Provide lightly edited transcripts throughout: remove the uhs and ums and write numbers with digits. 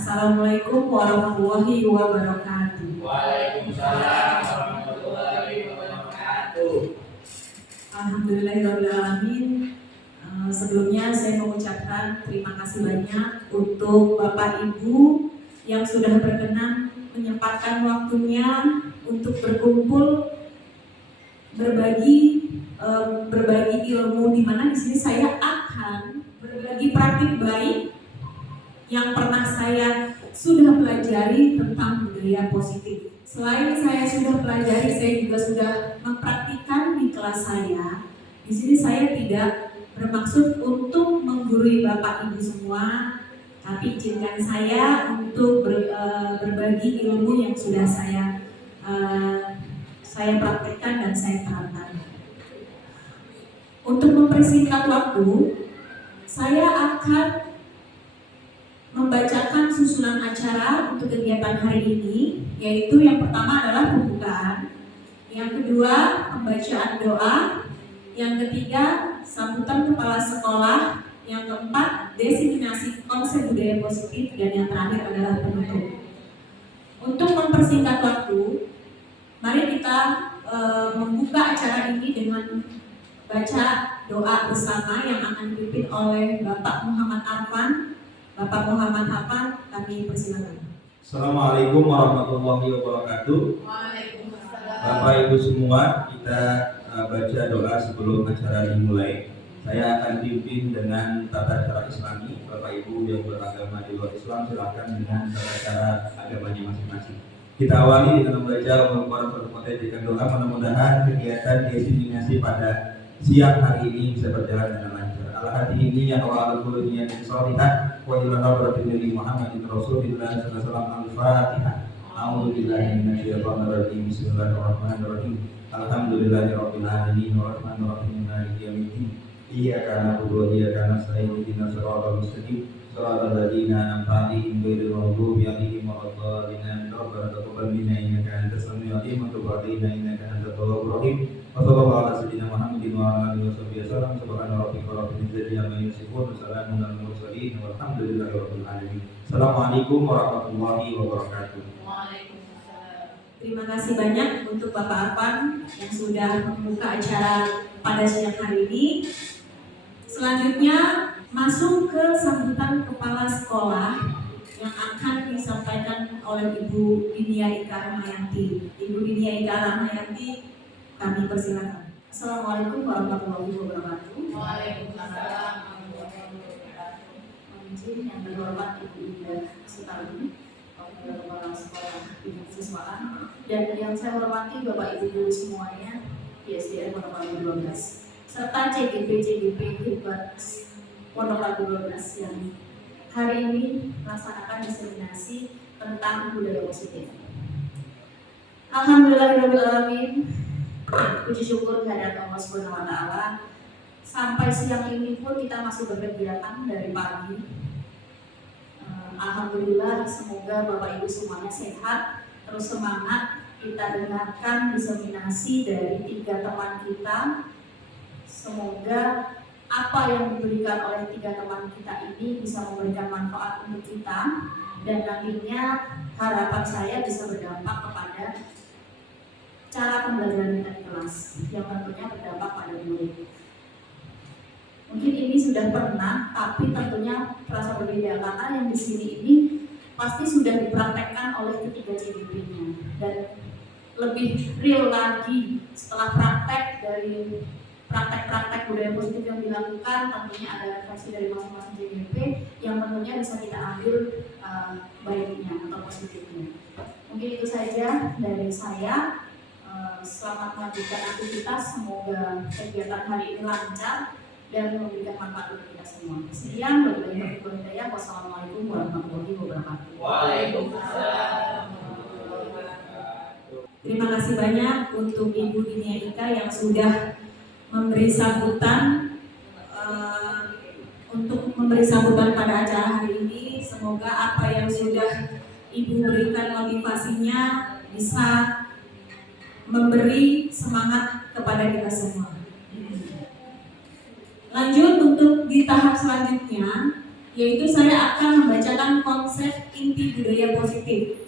Assalamualaikum warahmatullahi wabarakatuh. Waalaikumsalam warahmatullahi wabarakatuh. Alhamdulillahirrahmanirrahim. Sebelumnya saya mengucapkan terima kasih banyak untuk Bapak Ibu yang sudah berkenan menyempatkan waktunya untuk berkumpul berbagi ilmu, di mana di sini saya akan berbagi praktik baik yang pernah saya sudah pelajari tentang budaya positif. Selain saya sudah pelajari, saya juga sudah mempraktikkan di kelas saya. Di sini saya tidak bermaksud untuk menggurui Bapak Ibu semua, tapi izinkan saya untuk berbagi ilmu yang sudah saya praktikkan dan saya terapkan. Untuk mempersingkat waktu, saya akan membacakan susunan acara untuk kegiatan hari ini, yaitu yang pertama adalah pembukaan, yang kedua pembacaan doa, yang ketiga sambutan kepala sekolah, yang keempat diseminasi konsep budaya positif, dan yang terakhir adalah penutup. Untuk mempersingkat waktu, mari kita membuka acara ini dengan baca doa bersama yang akan dipimpin oleh Bapak Muhammad Arfan. Bapak Muhammad Hafan, kami persilakan. Assalamualaikum warahmatullahi wabarakatuh. Waalaikumsalam. Bapak Ibu semua, kita baca doa sebelum acara dimulai. Saya akan pimpin dengan tata cara Islami. Bapak Ibu yang beragama di luar Islam silakan dengan tata cara agamanya masing-masing. Kita awali dengan membaca Al-Quran berpotensi doa. Mudah-mudahan kegiatan diseminasi pada siang hari ini bisa berjalan dengan lancar. Al-hadi ini yang awal al-qur'aniyah dan salihah wa ila hadratin Nabi Muhammadin Rasulillah sallallahu alaihi wasallam. Al-Fatihah. A'udzu billahi minasyaitonir rajim. Bismillahirrahmanirrahim. Alhamdulillahirabbil alamin arrahmanir rahim maliki yaumiddin. Iyyaka na'budu wa iyyaka nasta'in ihdinas siratal mustaqim. Shiratal ladzina an'amta 'alaihim ghairil maghdubi 'alaihim waladdallin. Rabbana taqabbal minna innaka antas samiul 'alim wa tub 'alaina innaka antat tawwabur rahim. Wassallallahu ala sayyidina Muhammadin wa ala alihi wasallam. Subhana rabbika rabbil izzati amma yasifun wa salamun alal mursalin walhamdulillahi rabbil alamin. Assalamualaikum warahmatullahi wabarakatuh. Waalaikumsalam. Terima kasih banyak untuk Bapak Arfan yang sudah membuka acara pada siang hari ini. Selanjutnya masuk ke sambutan kepala sekolah yang akan disampaikan oleh Ibu Dinia Ika Rahmayanti. Ibu Dinia Ika Rahmayanti, kami persilakan. Assalamualaikum warahmatullahi wabarakatuh. Waalaikumsalam warahmatullahi wabarakatuh. Yang terhormat Ibu Indah Sutami, kepala sekolah Ibu Siswaan, dan yang saya hormati Bapak Ibu guru semuanya di SDN Pondok Labu 12, serta CGP Hebat Pondok Labu 12 yang hari ini melaksanakan diseminasi tentang budaya positif. Alhamdulillahirrahmanirrahim. Puji syukur kehadirat Allah Subhanahu wa Ta'ala. Sampai siang ini pun kita masih berkegiatan dari pagi. Alhamdulillah, semoga Bapak Ibu semuanya sehat, terus semangat. Kita dengarkan diseminasi dari 3 teman kita. Semoga apa yang diberikan oleh 3 teman kita ini bisa memberikan manfaat untuk kita, dan nantinya harapan saya bisa berdampak kepada cara pembelajaran kita di kelas yang tentunya berdampak pada murid. Mungkin ini sudah pernah, tapi tentunya terasa berbeda karena yang di sini ini pasti sudah dipraktekkan oleh ketiga CDP-nya, dan lebih real lagi setelah praktek dari praktek-praktek budaya positif yang dilakukan, tentunya ada refleksi dari masing-masing JGP yang tentunya bisa kita ambil baiknya atau positifnya. Mungkin itu saja dari saya. Selamat melanjutkan aktivitas, semoga kegiatan hari ini lancar dan memberikan manfaat untuk kita semua. Sekian, wabillahi taufiq wal hidayah. Wassalamualaikum warahmatullahi wabarakatuh. Waalaikumsalam. Terima kasih banyak untuk Ibu Dinia Ika yang sudah memberi sambutan pada acara hari ini. Semoga apa yang sudah Ibu berikan motivasinya bisa memberi semangat kepada kita semua. Lanjut untuk di tahap selanjutnya, yaitu saya akan membacakan konsep inti budaya positif.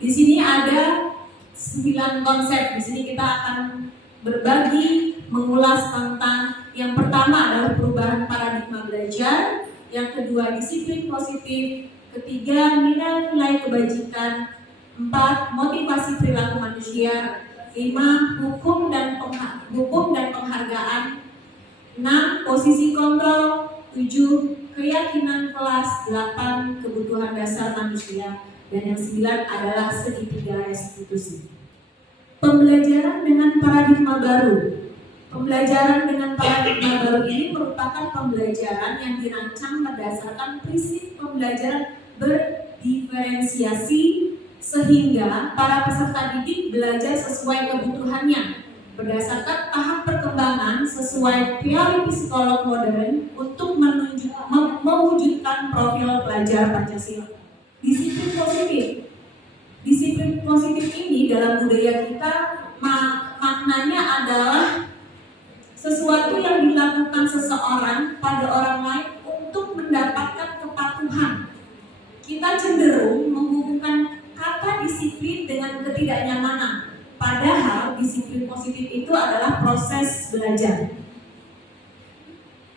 Di sini ada 9 konsep. Di sini kita akan berbagi, mengulas tentang yang pertama adalah perubahan paradigma belajar, yang kedua disiplin positif, ketiga nilai-nilai kebajikan, 4 motivasi perilaku manusia, 5 hukum dan penghargaan, 6 posisi kontrol, 7 keyakinan kelas, 8 kebutuhan dasar manusia, dan yang 9 adalah segitiga restitusi. Pembelajaran dengan paradigma baru. Pembelajaran dengan paradigma baru ini merupakan pembelajaran yang dirancang berdasarkan prinsip pembelajaran berdiferensiasi, sehingga para peserta didik belajar sesuai kebutuhannya berdasarkan tahap perkembangan sesuai teori psikolog modern untuk mewujudkan profil pelajar Pancasila. Disiplin positif. Disiplin positif ini dalam budaya kita maknanya adalah sesuatu yang dilakukan seseorang pada orang lain untuk mendapatkan kepatuhan. Kita cenderung menghubungkan kata disiplin dengan ketidaknyamanan, padahal disiplin positif itu adalah proses belajar.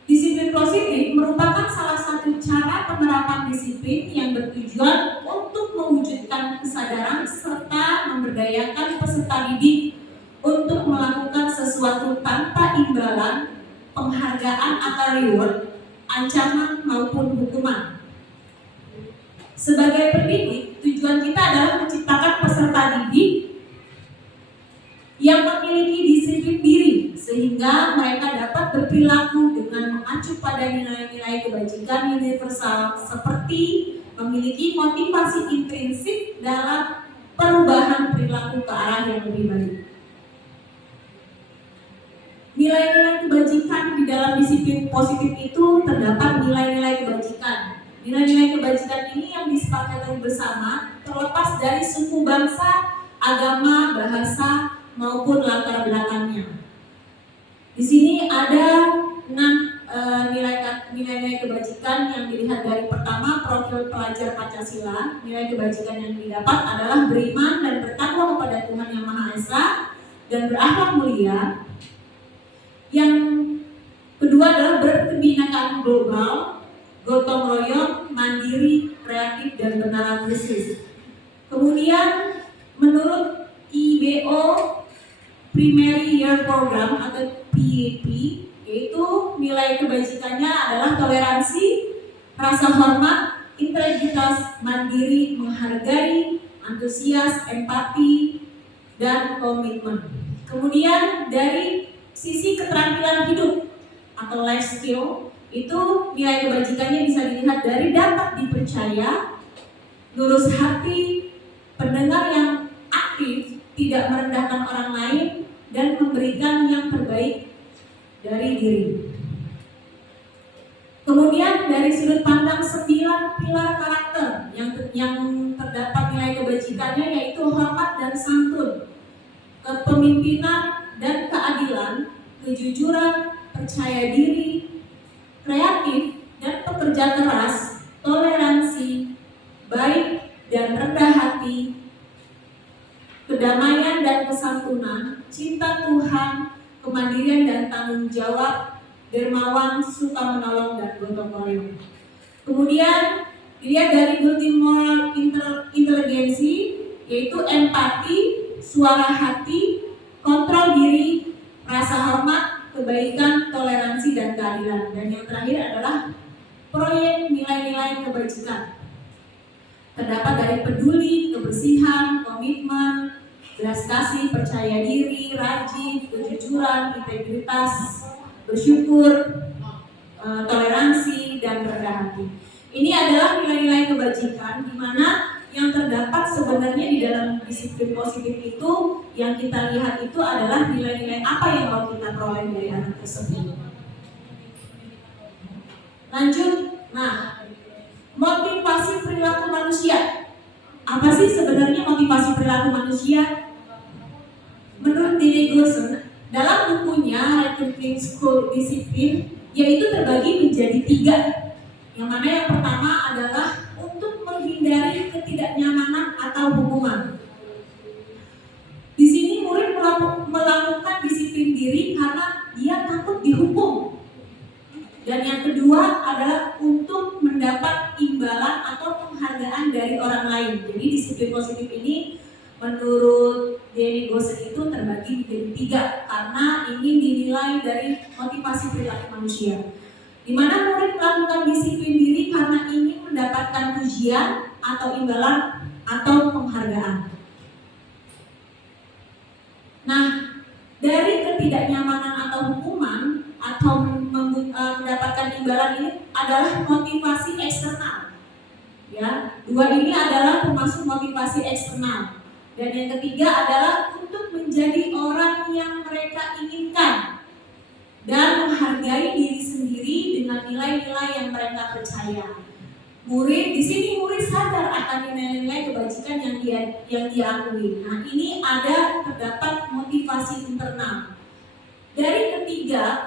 Disiplin positif merupakan salah satu cara penerapan disiplin yang bertujuan untuk mewujudkan kesadaran serta memberdayakan peserta didik untuk melakukan sesuatu tanpa imbalan, penghargaan atau reward, ancaman maupun hukuman. Sebagai pendidik, tujuan kita adalah menciptakan peserta didik yang memiliki disiplin diri sehingga mereka dapat berperilaku dengan mengacu pada nilai-nilai kebajikan universal seperti memiliki motivasi intrinsik dalam perubahan perilaku ke arah yang lebih baik. Nilai-nilai kebajikan di dalam disiplin positif itu terdapat nilai-nilai kebajikan. Nilai-nilai kebajikan ini yang disepakati bersama terlepas dari suku bangsa, agama, bahasa, maupun latar belakangnya. Di sini ada 6 nilai-nilai kebajikan yang dilihat dari pertama profil pelajar Pancasila. Nilai kebajikan yang didapat adalah beriman dan bertakwa kepada Tuhan Yang Maha Esa dan berakhlak mulia. Yang kedua adalah berkebinekaan global, gotong royong, mandiri, kreatif, dan bernalarsis. Kemudian menurut IBO Primary Year Program atau PYP, yaitu nilai kebajikannya adalah toleransi, rasa hormat, integritas, mandiri, menghargai, antusias, empati, dan komitmen. Kemudian dari sisi keterampilan hidup atau life skill, itu nilai kebajikannya bisa dilihat dari dapat dipercaya, lurus hati, pendengar yang aktif, tidak merendahkan orang lain, dan memberikan yang terbaik dari diri. Kemudian dari sudut pandang 9 pilar karakter yang terdapat nilai kebajikannya yaitu hormat dan santun, kepemimpinan dan keadilan, kejujuran, percaya diri, kreatif dan pekerja keras, toleransi, baik dan rendah hati, kedamaian dan kesantunan, cinta Tuhan, kemandirian dan tanggung jawab, dermawan, suka menolong, dan gotong royong. Kemudian dilihat dari multimoral inteligensi, yaitu empati, suara hati, kontrol diri, rasa hormat, kebaikan, toleransi, dan keadilan. Dan yang terakhir adalah proyek nilai-nilai kebajikan. Terdapat dari peduli, kebersihan, komitmen, belas kasih, percaya diri, rajin, kejujuran, integritas, bersyukur, toleransi, dan rendah hati. Ini adalah nilai-nilai kebajikan di mana yang terdapat sebenarnya di dalam disiplin positif itu, yang kita lihat itu adalah nilai-nilai apa yang mau kita peroleh dari anak tersebut. Lanjut, nah, motivasi perilaku manusia. Apa sih sebenarnya motivasi perilaku manusia? Menurut Danny Gossen, dalam bukunya Rethinking School Discipline, yaitu terbagi menjadi 3. Yang mana yang pertama adalah untuk menghindari ketidaknyamanan atau hukuman. Di sini murid melakukan disiplin diri karena dia takut dihukum. Dan yang kedua adalah untuk mendapat imbalan atau penghargaan dari orang lain. Jadi disiplin positif ini menurut Danny Gossen itu terbagi menjadi 3 karena ini dinilai dari motivasi perilaku manusia. Di mana murid melakukan disiplin diri karena ingin mendapatkan pujian atau imbalan atau penghargaan. Nah, dari ketidaknyamanan atau hukuman atau mendapatkan imbalan ini adalah motivasi eksternal. Ya, 2 ini adalah termasuk motivasi eksternal. Dan yang ketiga adalah untuk menjadi orang yang mereka inginkan dan menghargai diri sendiri dengan nilai-nilai yang mereka percaya. Murid di sini sadar akan nilai-nilai kebajikan yang dia akui. Nah, ini terdapat motivasi internal. Dari ketiga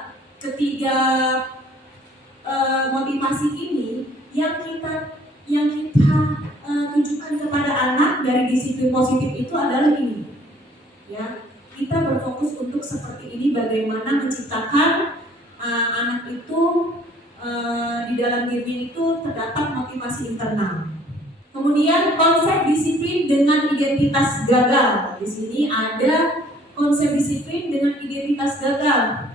motivasi ini yang kita tunjukkan kepada anak dari disiplin positif itu adalah ini. Ya, kita berfokus untuk seperti ini, bagaimana menciptakan anak itu di dalam diri itu terdapat motivasi internal. Kemudian konsep disiplin dengan identitas gagal. Di sini ada konsep disiplin dengan identitas gagal.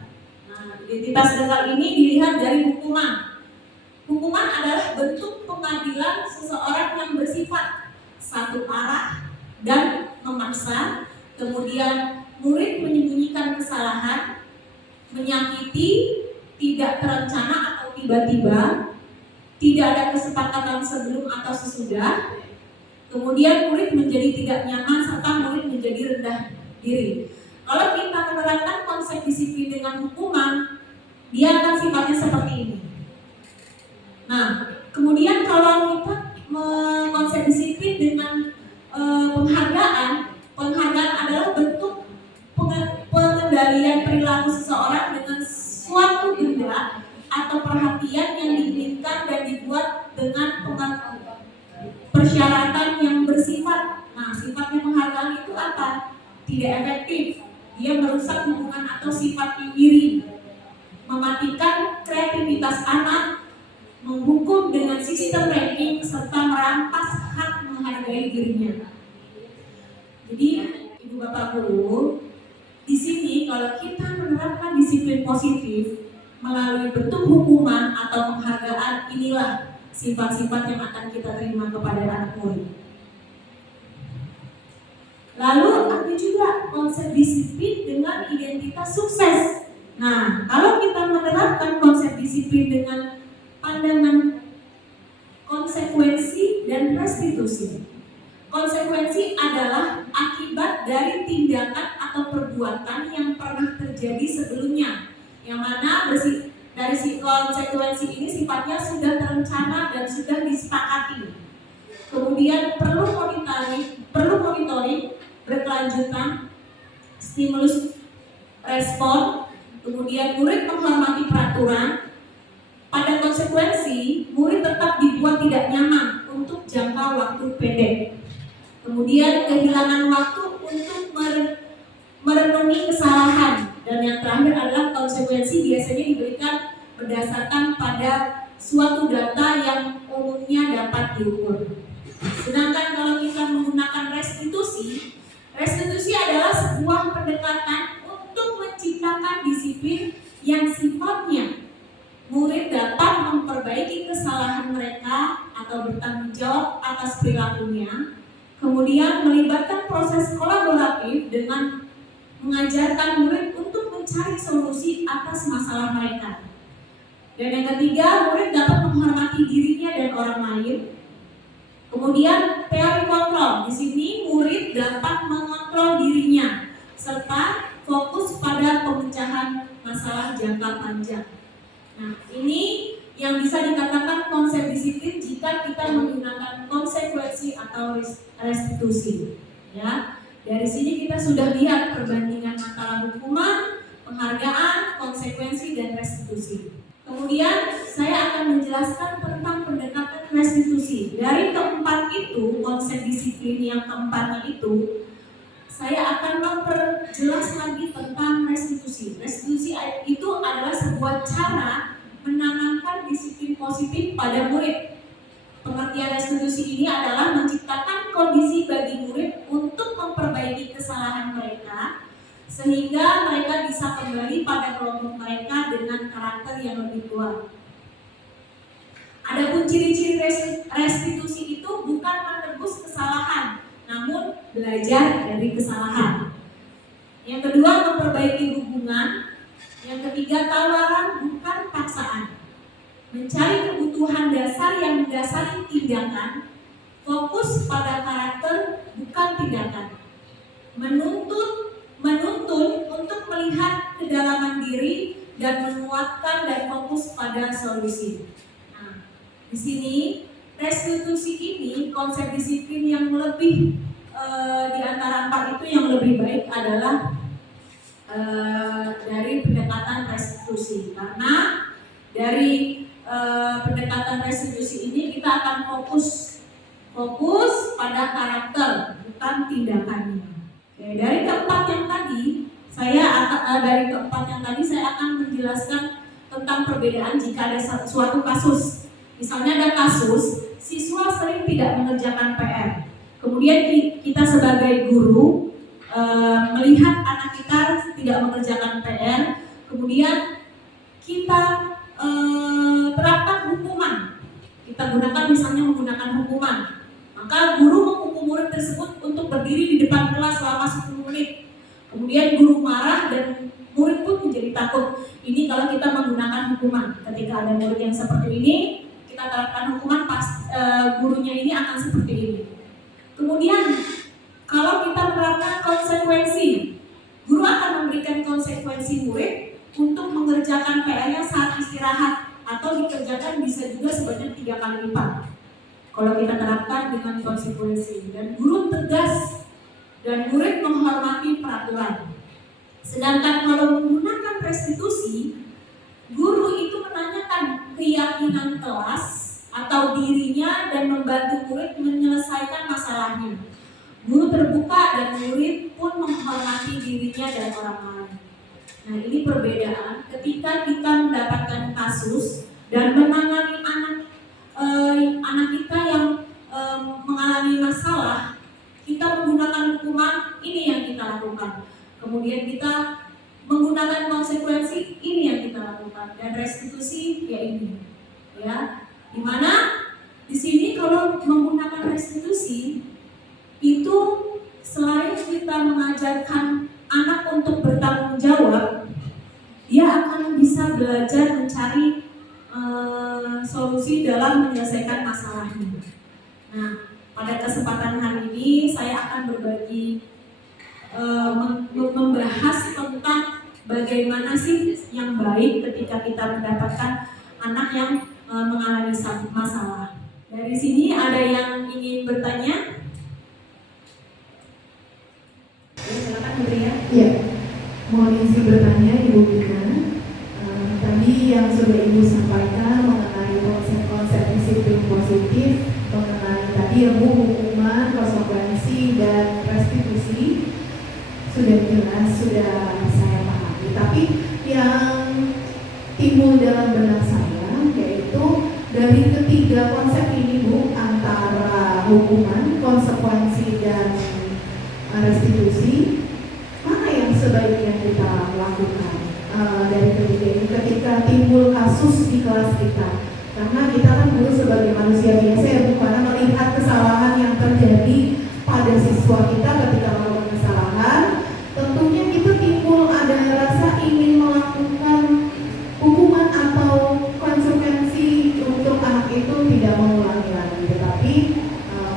Nah, identitas gagal ini dilihat dari hukuman. Hukuman adalah bentuk pengadilan seseorang yang bersifat satu arah dan memaksa. Kemudian murid menyembunyikan kesalahan, menyakiti, tidak terencana atau tiba-tiba, tidak ada kesepakatan sebelum atau sesudah. Kemudian murid menjadi tidak nyaman serta murid menjadi rendah diri. Kalau kita menerapkan konsep disiplin dengan hukuman, dia akan sifatnya seperti ini. Nah, kemudian kalau kita konsep disiplin dengan penghargaan adalah bentuk pengendalian perilaku seseorang dengan suatu benda atau perhatian yang diinginkan dan dibuat dengan persyaratan yang bersifat. Nah, sifatnya penghargaan itu apa? Tidak efektif. Dia merusak hubungan atau sifat iri, mematikan kreativitas anak, menghukum dengan sistem ranking, serta merampas hak menghargai dirinya. Jadi, Ibu Bapak Guru, di sini kalau kita menerapkan disiplin positif melalui bentuk hukuman atau penghargaan, inilah sifat-sifat yang akan kita terima kepada anak murid. Lalu ada juga konsep disiplin dengan identitas sukses. Nah, kalau kita menerapkan konsep disiplin dengan pandangan konsekuensi dan restitusi. Konsekuensi adalah akibat dari tindakan atau perbuatan yang pernah terjadi sebelumnya, yang mana dari si konsekuensi ini sifatnya sudah terencana dan sudah disepakati. Kemudian perlu monitoring berkelanjutan, stimulus respon, kemudian murid menghormati peraturan. Pada konsekuensi, murid tetap dibuat tidak nyaman untuk jangka waktu pendek. Kemudian kehilangan waktu untuk merenungi kesalahan. Dan yang terakhir adalah konsekuensi biasanya diberikan berdasarkan pada suatu data yang umumnya dapat diukur. Sedangkan kalau kita menggunakan restitusi adalah sebuah pendekatan untuk menciptakan atas perilakunya. Kemudian melibatkan proses kolaboratif dengan mengajarkan murid untuk mencari solusi atas masalah mereka. Dan yang ketiga, murid dapat menghormati dirinya dan orang lain. Kemudian teori kontrol. Di sini murid dapat mengontrol dirinya serta fokus pada pemecahan masalah jangka panjang. Nah, ini yang bisa dikatakan konsep disiplin jika kita menggunakan konsekuensi atau restitusi. Ya, dari sini kita sudah lihat perbandingan antara hukuman, penghargaan, konsekuensi, dan restitusi. Kemudian saya akan menjelaskan tentang pendekatan restitusi. Dari keempat itu, konsep disiplin yang keempatnya itu, saya akan memperjelas lagi tentang restitusi. Restitusi itu adalah sebuah cara menanamkan disiplin positif pada murid. Pengertian restitusi ini adalah menciptakan kondisi bagi murid untuk memperbaiki kesalahan mereka sehingga mereka bisa kembali pada kelompok mereka dengan karakter yang lebih kuat. Adapun ciri-ciri restitusi itu bukan menebus kesalahan, namun belajar dari kesalahan. Yang kedua, memperbaiki hubungan. Yang ketiga, tawaran bukan paksaan. Mencari kebutuhan dasar yang mendasari tindakan, fokus pada karakter bukan tindakan. Menuntun untuk melihat kedalaman diri dan menguatkan dan fokus pada solusi. Nah, di sini restitusi ini konsep disiplin yang lebih di antara empat itu yang lebih baik adalah dari pendekatan restitusi, karena dari pendekatan restitusi ini kita akan fokus pada karakter bukan tindakannya. Oke, dari keempat yang tadi saya akan menjelaskan tentang perbedaan jika ada suatu kasus. Misalnya ada kasus siswa sering tidak mengerjakan PR. Kemudian kita sebagai guru melihat anak kita tidak mengerjakan PR, kemudian kita terapkan hukuman. Kita menggunakan hukuman. Maka guru menghukum murid tersebut untuk berdiri di depan kelas selama 10 menit. Kemudian guru marah dan murid pun menjadi takut. Ini kalau kita menggunakan hukuman. Ketika ada murid yang seperti ini, kita terapkan hukuman, gurunya ini akan seperti ini. Kemudian kalau kita menerapkan konsekuensi, guru akan memberikan konsekuensi murid untuk mengerjakan PR-nya saat istirahat atau dikerjakan bisa juga sebanyak 3 kali lipat. Kalau kita terapkan dengan konsekuensi, dan guru tegas dan murid menghormati peraturan. Sedangkan kalau menggunakan restitusi, guru itu menanyakan keyakinan kelas atau dirinya dan membantu murid menyelesaikan masalahnya. Guru terbuka dan murid pun menghormati dirinya dan orang lain. Nah, ini perbedaan ketika kita mendapatkan kasus dan menangani anak kita yang mengalami masalah, kita menggunakan hukuman, ini yang kita lakukan. Kemudian kita menggunakan konsekuensi, ini yang kita lakukan. Dan restitusi ya ini, ya. Dimana di sini kalau menggunakan restitusi itu selain kita mengajarkan anak untuk bertanggung jawab, dia akan bisa belajar mencari solusi dalam menyelesaikan masalahnya. Nah, pada kesempatan hari ini saya akan berbagi membahas tentang bagaimana sih yang baik ketika kita mendapatkan anak yang mengalami masalah. Dari sini ada yang ingin bertanya? Silakan Bria. Iya, mohon izin bertanya Ibu Bina. Tadi yang sudah Ibu sampaikan mengenai konsep-konsep disiplin positif, mengenai tadi Ibu hukuman, konsekuensi dan restitusi sudah jelas, sudah saya pahami. Tapi yang timbul dalam benak saya yaitu dari ketiga konsep ini Bu, antara hukuman, konsekuensi dan restitusi, mana yang sebaiknya kita lakukan dari ketiga ini ketika timbul kasus di kelas kita? Karena kita kan dulu sebagai manusia biasa ya Bu, karena melihat kesalahan siswa kita ketika melakukan kesalahan, tentunya kita timbul ada rasa ingin melakukan hukuman atau konsekuensi untuk anak itu tidak mengulangi lagi. Tetapi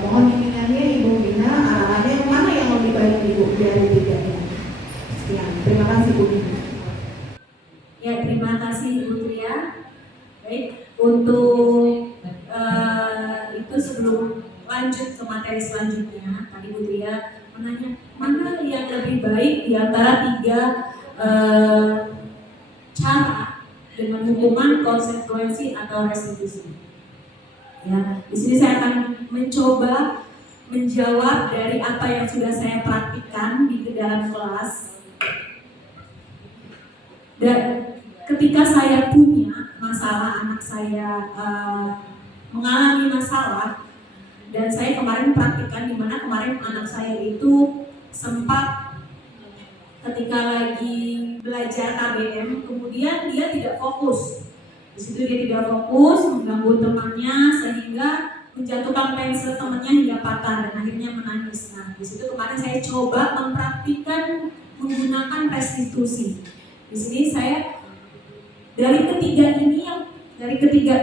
mohon bimbingannya Ibu Bina, arahannya mana yang lebih baik Ibu dari tiga ini. Sekian, terima kasih Bu Bina. Ya, terima kasih Ibu Tria. Baik, untuk itu sebelum lanjut ke materi selanjutnya, tadi Bu Tria menanya mana yang lebih baik di antara tiga cara dengan hukuman, konsekuensi atau restitusi. Ya, di sini saya akan mencoba menjawab dari apa yang sudah saya praktikkan di dalam kelas. Dan ketika saya punya masalah, anak saya mengalami masalah, dan saya kemarin praktikkan, di mana kemarin anak saya itu sempat ketika lagi belajar KBM, kemudian dia tidak fokus. Di situ dia tidak fokus, mengganggu temannya sehingga menjatuhkan pensil temannya hingga patah dan akhirnya menangis. Nah, di situ kemarin saya coba mempraktikkan menggunakan restitusi. Di sini saya dari ketiga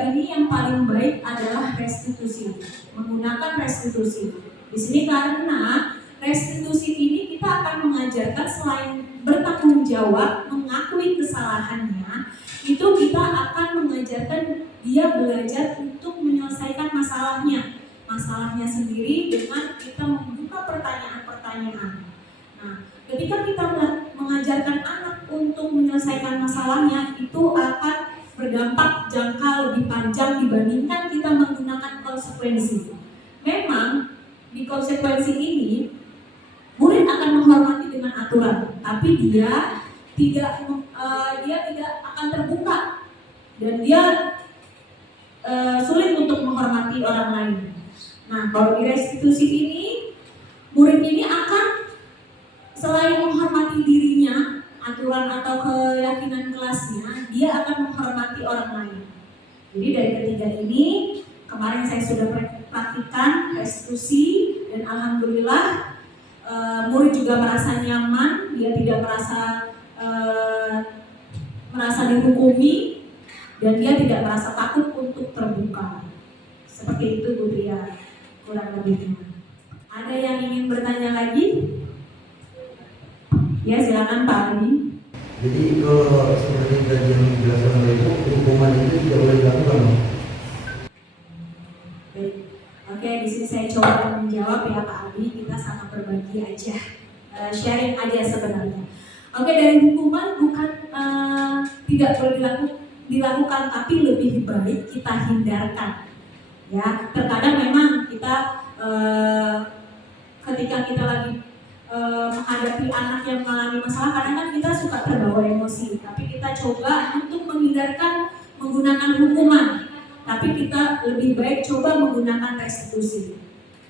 ini yang paling baik adalah restitusi, menggunakan restitusi. Di sini karena restitusi ini kita akan mengajarkan selain bertanggung jawab, mengakui kesalahannya, itu kita akan mengajarkan dia belajar untuk menyelesaikan masalahnya sendiri dengan kita membuka pertanyaan-pertanyaan. Nah, ketika kita mengajarkan anak untuk menyelesaikan masalahnya, itu akan berdampak jangka lebih panjang dibandingkan kita menggunakan konsekuensi. Memang di konsekuensi ini murid akan menghormati dengan aturan, tapi dia tidak akan terbuka dan dia sulit untuk menghormati orang lain. Nah, kalau di restitusi ini, murid ini akan selain menghormati dirinya, aturan atau keyakinan kelasnya, dia akan menghormati orang lain. Jadi dari ketiga ini, kemarin saya sudah praktikkan restitusi dan alhamdulillah murid juga merasa nyaman, dia tidak merasa dihukumi dan dia tidak merasa takut untuk terbuka. Seperti itu Bu Tria, kurang lebihnya. Ada yang ingin bertanya lagi? Ya, silakan Pak Ali. Jadi kalau seperti tadi yang dijelaskan oleh Ibu, hukuman itu tidak boleh dilakukan. Baik. Oke, di sini saya coba menjawab ya Pak Ali. Kita sama berbagi aja, sharing aja sebenarnya. Oke, dari hukuman bukan tidak boleh dilakukan, tapi lebih baik kita hindarkan. Ya, terkadang memang kita ketika kita lagi menghadapi anak yang mengalami masalah, kadang kan kita suka terbawa emosi, tapi kita coba untuk menghindarkan menggunakan hukuman, tapi kita lebih baik coba menggunakan restitusi.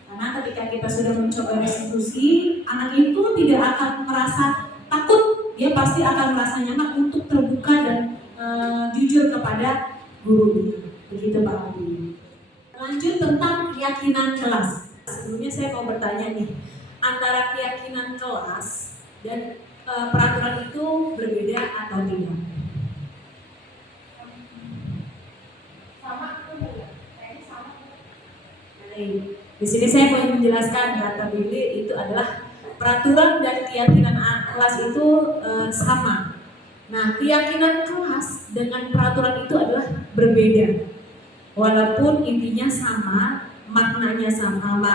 Karena ketika kita sudah mencoba restitusi, anak itu tidak akan merasa takut, dia pasti akan merasa nyaman untuk terbuka dan jujur kepada gurunya. Begitu Pak Adi. Lanjut tentang keyakinan kelas. Sebelumnya saya mau bertanya nih, antara keyakinan kelas dan peraturan itu berbeda atau tidak? Sama tuh, kayaknya sama. Di sini saya mau menjelaskan kata Billy itu adalah peraturan dan keyakinan kelas itu sama. Nah, keyakinan kelas dengan peraturan itu adalah berbeda. Walaupun intinya sama, maknanya sama,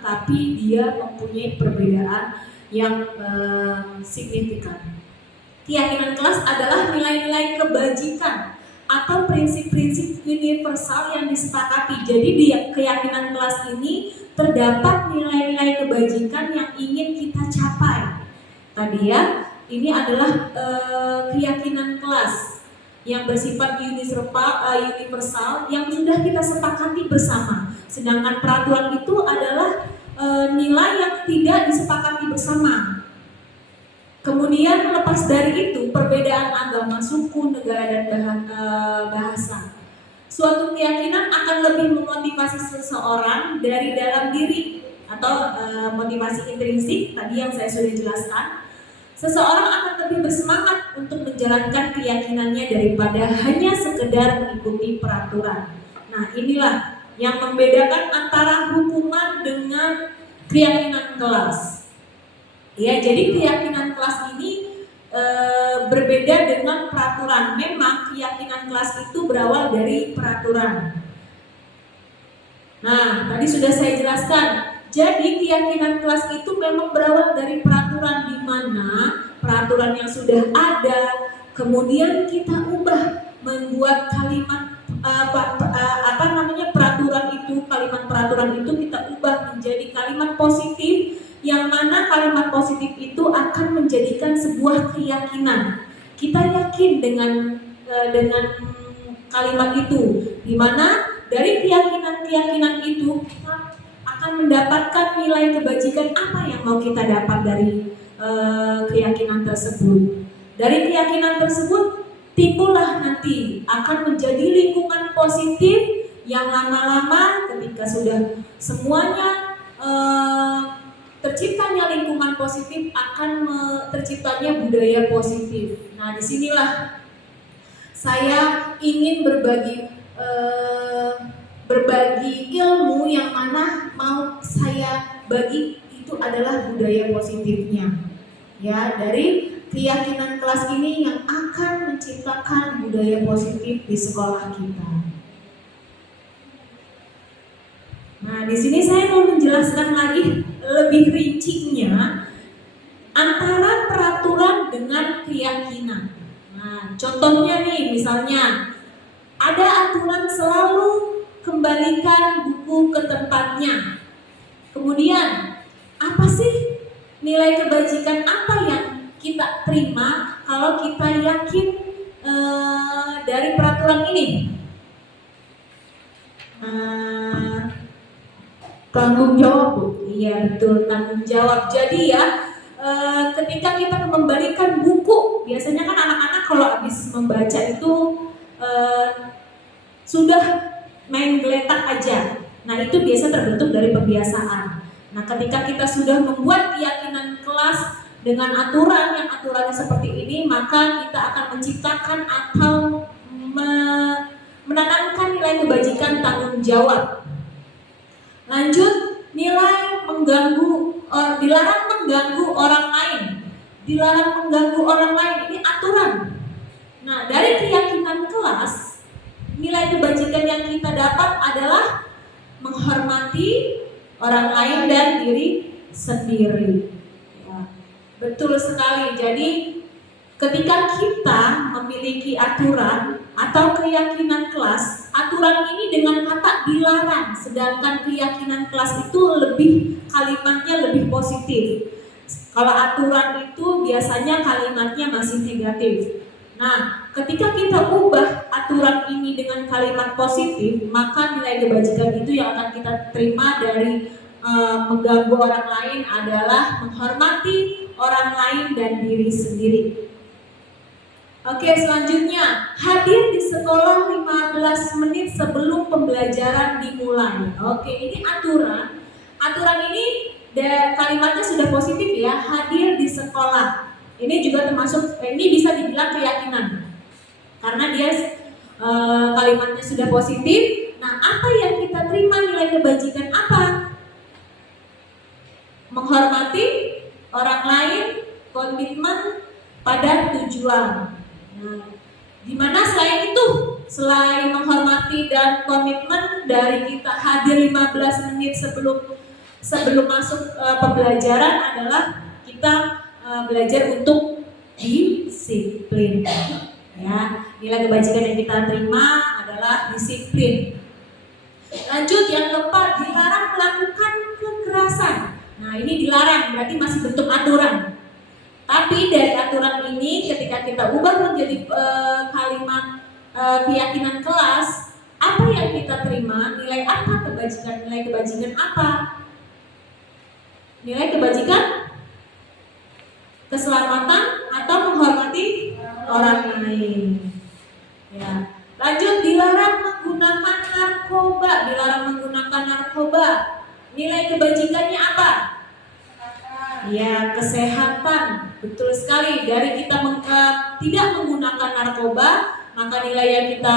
tapi dia mempunyai perbedaan yang signifikan. Keyakinan kelas adalah nilai-nilai kebajikan atau prinsip-prinsip universal yang disepakati. Jadi di keyakinan kelas ini terdapat nilai-nilai kebajikan yang ingin kita capai. Tadi ya, ini adalah keyakinan kelas yang bersifat universal yang sudah kita sepakati bersama. Sedangkan peraturan itu adalah nilai yang tidak disepakati bersama. Kemudian lepas dari itu, perbedaan agama, suku, negara, dan bahasa. Suatu keyakinan akan lebih memotivasi seseorang dari dalam diri atau motivasi intrinsik tadi yang saya sudah jelaskan. Seseorang akan lebih bersemangat untuk menjalankan keyakinannya daripada hanya sekedar mengikuti peraturan. Nah, inilah yang membedakan antara hukuman dengan keyakinan kelas. Ya, jadi keyakinan kelas ini berbeda dengan peraturan. Memang keyakinan kelas itu berawal dari peraturan. Nah, tadi sudah saya jelaskan. Jadi keyakinan kelas itu memang berawal dari peraturan, di mana peraturan yang sudah ada kemudian kita ubah, membuat kalimat kalimat peraturan itu kita ubah menjadi kalimat positif, yang mana kalimat positif itu akan menjadikan sebuah keyakinan. Kita yakin dengan kalimat itu, di mana dari keyakinan itu kita akan mendapatkan nilai kebajikan apa yang mau kita dapat dari keyakinan tersebut. Dari keyakinan tersebut timbullah nanti akan menjadi lingkungan positif yang lama-lama ketika sudah semuanya terciptanya lingkungan positif akan terciptanya budaya positif. Nah, disinilah saya ingin berbagi ilmu yang mana mau saya bagi itu adalah budaya positifnya. Ya, dari keyakinan kelas ini yang akan menciptakan budaya positif di sekolah kita. Nah, di sini saya mau menjelaskan lagi lebih rincinya antara peraturan dengan keyakinan. Nah, contohnya nih, misalnya ada aturan selalu kembalikan buku ke tempatnya. Kemudian, apa sih nilai kebajikan apa yang kita terima kalau kita yakin dari peraturan ini? Tanggung jawab, Bu. Iya, betul, tanggung jawab. Jadi ya, ketika kita membalikan buku, biasanya kan anak-anak kalau habis membaca itu sudah main geletak aja. Nah, itu biasa terbentuk dari kebiasaan. Nah, ketika kita sudah membuat keyakinan kelas dengan aturan yang aturannya seperti ini, maka kita akan menciptakan atau menanamkan nilai kebajikan tanggung jawab. Lanjut, nilai dilarang mengganggu orang lain. Dilarang mengganggu orang lain, ini aturan. Nah, dari keyakinan kelas, nilai kebajikan yang kita dapat adalah menghormati orang lain dan diri sendiri. Ya, betul sekali. Jadi ketika kita memiliki aturan atau keyakinan kelas, aturan ini dengan kata dilarang, sedangkan keyakinan kelas itu kalimatnya lebih positif. Kalau aturan itu biasanya kalimatnya masih negatif. Nah, ketika kita ubah aturan ini dengan kalimat positif, maka nilai kebajikan itu yang akan kita terima dari mengganggu orang lain adalah menghormati orang lain dan diri sendiri. Oke, selanjutnya, hadir di sekolah 15 menit sebelum pembelajaran dimulai. Oke, ini aturan. Aturan ini kalimatnya sudah positif ya, hadir di sekolah. Ini juga termasuk, ini bisa dibilang keyakinan. Karena dia kalimatnya sudah positif. Nah, apa yang kita terima nilai kebajikan apa? Menghormati orang lain, komitmen pada tujuan. Nah, dimana selain itu, selain menghormati dan komitmen dari kita hadir 15 menit sebelum masuk pembelajaran adalah kita belajar untuk disiplin. Ya, nilai kebajikan yang kita terima adalah disiplin. Lanjut, yang keempat, dilarang melakukan kekerasan. Nah, ini dilarang, berarti masih bentuk aturan. Tapi dari aturan ini ketika kita ubah menjadi kalimat keyakinan kelas, apa yang kita terima? Nilai apa kebajikan? Nilai kebajikan apa? Nilai kebajikan keselamatan atau menghormati orang lain. Ya. Lanjut, dilarang menggunakan narkoba. Dilarang menggunakan narkoba. Nilai kebajikannya apa? Ya, kesehatan. Betul sekali. Dari kita tidak menggunakan narkoba, maka nilai yang kita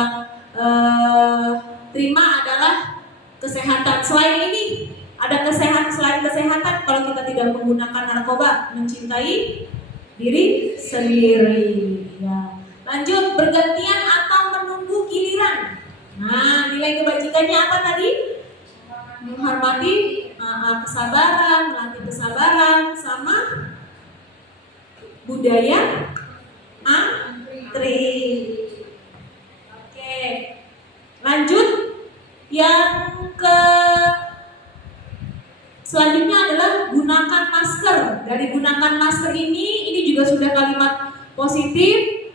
terima adalah kesehatan. Selain ini, ada selain kesehatan, kalau kita tidak menggunakan narkoba, mencintai diri sendiri. Ya. Lanjut, bergantian atau menunggu giliran. Nah, nilai kebajikannya apa tadi? Menghormati, kesabaran, melatih kesabaran, sama budaya antri. Oke, lanjut. Yang selanjutnya adalah gunakan masker. Dari gunakan masker ini juga sudah kalimat positif.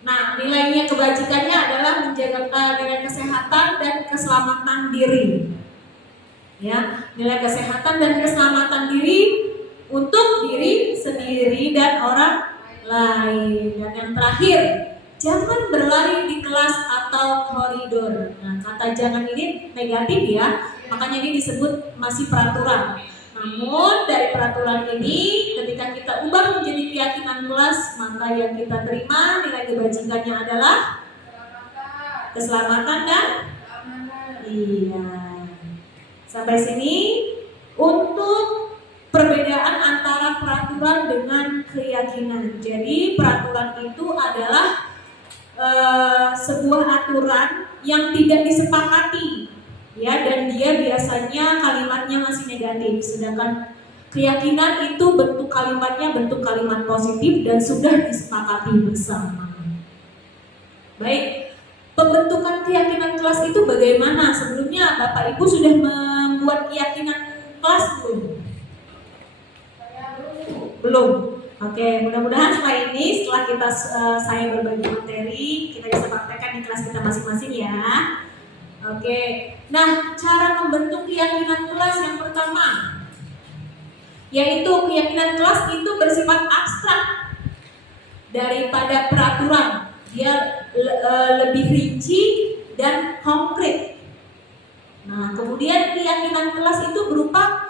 Nah, nilainya kebajikannya adalah menjaga dengan kesehatan dan keselamatan diri. Ya, nilai kesehatan dan keselamatan diri untuk diri sendiri dan orang lain. Dan yang terakhir, jangan berlari di kelas atau koridor. Nah, kata jangan ini negatif ya, makanya ini disebut masih peraturan. Namun dari peraturan ini, ketika kita ubah menjadi keyakinan kelas, maka yang kita terima nilai kebajikannya adalah keselamatan dan iya. Sampai sini untuk perbedaan antara peraturan dengan keyakinan. Jadi peraturan itu adalah sebuah aturan yang tidak disepakati, ya, dan dia biasanya kalimatnya masih negatif. Sedangkan keyakinan itu bentuk kalimatnya bentuk kalimat positif dan sudah disepakati bersama. Baik, pembentukan keyakinan kelas itu bagaimana? Sebelumnya Bapak Ibu sudah membuat keyakinan kelas belum? Belum. Oke, mudah-mudahan setelah kita saya berbagi materi, kita bisa praktekkan di kelas kita masing-masing ya. Oke. Nah, cara membentuk keyakinan kelas yang pertama, yaitu keyakinan kelas itu bersifat abstrak daripada peraturan. Dia lebih rinci dan konkret. Nah, kemudian keyakinan kelas itu berupa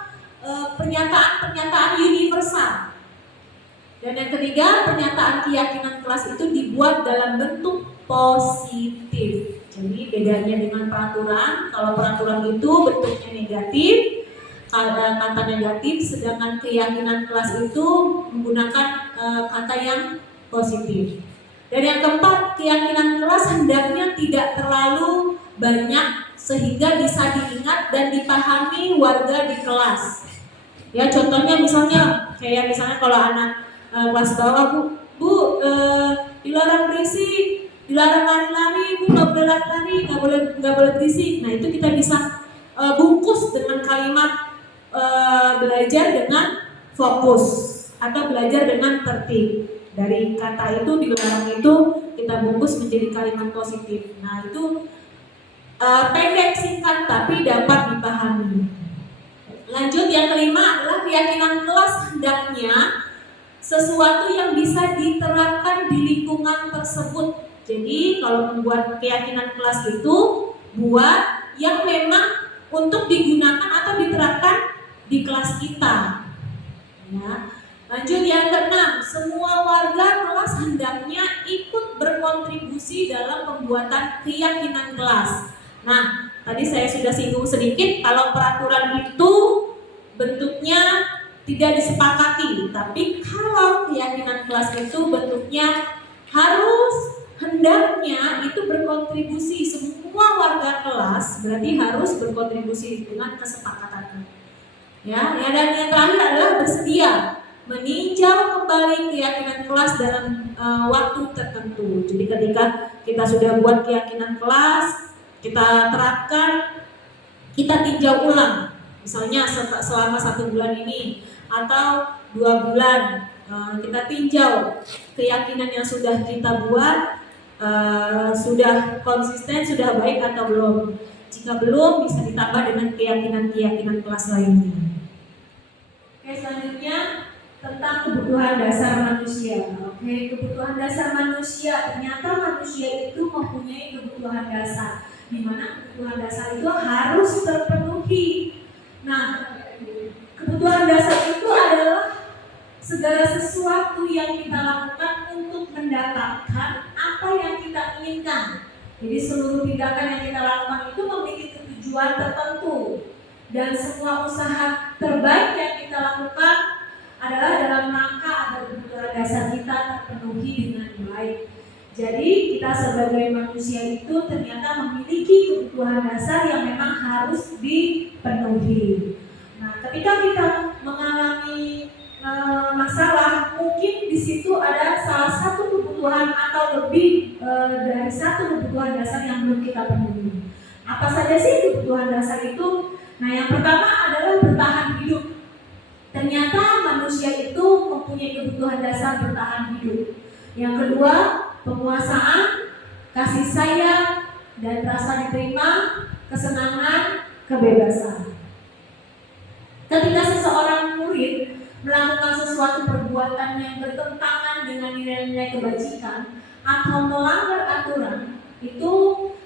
pernyataan-pernyataan universal. Dan yang ketiga, pernyataan keyakinan kelas itu dibuat dalam bentuk positif. Jadi bedanya dengan peraturan, kalau peraturan itu bentuknya negatif, kata negatif, sedangkan keyakinan kelas itu menggunakan kata yang positif. Dan yang keempat, keyakinan kelas hendaknya tidak terlalu banyak sehingga bisa diingat dan dipahami warga di kelas. Ya, contohnya misalnya kalau anak kelas bawah, Bu, dilarang berisik, dilarang lari-lari, Bu, nggak boleh lari-lari, nggak boleh berisik. Nah, itu kita bisa bungkus dengan kalimat belajar dengan fokus atau belajar dengan tertib. Dari kata itu, dilarang itu kita bungkus menjadi kalimat positif. Nah, itu pendek, singkat, tapi dapat dipahami. Lanjut, yang kelima adalah keyakinan kelas hendaknya sesuatu yang bisa diterapkan di lingkungan tersebut. Jadi kalau membuat keyakinan kelas itu buat yang memang untuk digunakan atau diterapkan di kelas kita. Ya. Lanjut, yang keenam, semua warga kelas hendaknya ikut berkontribusi dalam pembuatan keyakinan kelas. Nah, tadi saya sudah singgung sedikit, kalau peraturan itu bentuknya tidak disepakati, tapi kalau keyakinan kelas itu bentuknya hendaknya itu berkontribusi, semua warga kelas berarti harus berkontribusi dengan kesepakatan. Ya, dan yang terakhir adalah bersedia meninjau kembali keyakinan kelas dalam waktu tertentu. Jadi ketika kita sudah buat keyakinan kelas, kita terapkan, kita tinjau ulang. Misalnya selama 1 bulan ini atau 2 bulan, kita tinjau keyakinan yang sudah kita buat sudah konsisten, sudah baik atau belum. Jika belum, bisa ditambah dengan keyakinan-keyakinan kelas lainnya. Oke, selanjutnya tentang kebutuhan dasar manusia. Oke, kebutuhan dasar manusia, ternyata manusia itu mempunyai kebutuhan dasar, di mana kebutuhan dasar itu harus terpenuhi. Nah, Kebutuhan dasar itu adalah segala sesuatu yang kita lakukan untuk mendapatkan apa yang kita inginkan. Jadi seluruh tindakan yang kita lakukan itu memiliki tujuan tertentu, dan semua usaha terbaik yang kita lakukan adalah dalam rangka agar kebutuhan dasar kita terpenuhi dengan baik. Jadi kita sebagai manusia itu ternyata memiliki kebutuhan dasar yang memang harus dipenuhi. Nah, ketika kita mengalami masalah, mungkin di situ ada salah satu kebutuhan atau lebih dari satu kebutuhan dasar yang belum kita penuhi. Apa saja sih kebutuhan dasar itu? Nah, yang pertama adalah bertahan hidup. Ternyata manusia itu mempunyai kebutuhan dasar bertahan hidup. Yang kedua, penguasaan, kasih sayang, dan rasa diterima, kesenangan, kebebasan. Ketika seseorang murid melakukan sesuatu perbuatan yang bertentangan dengan nilai-nilai kebajikan atau melanggar aturan, itu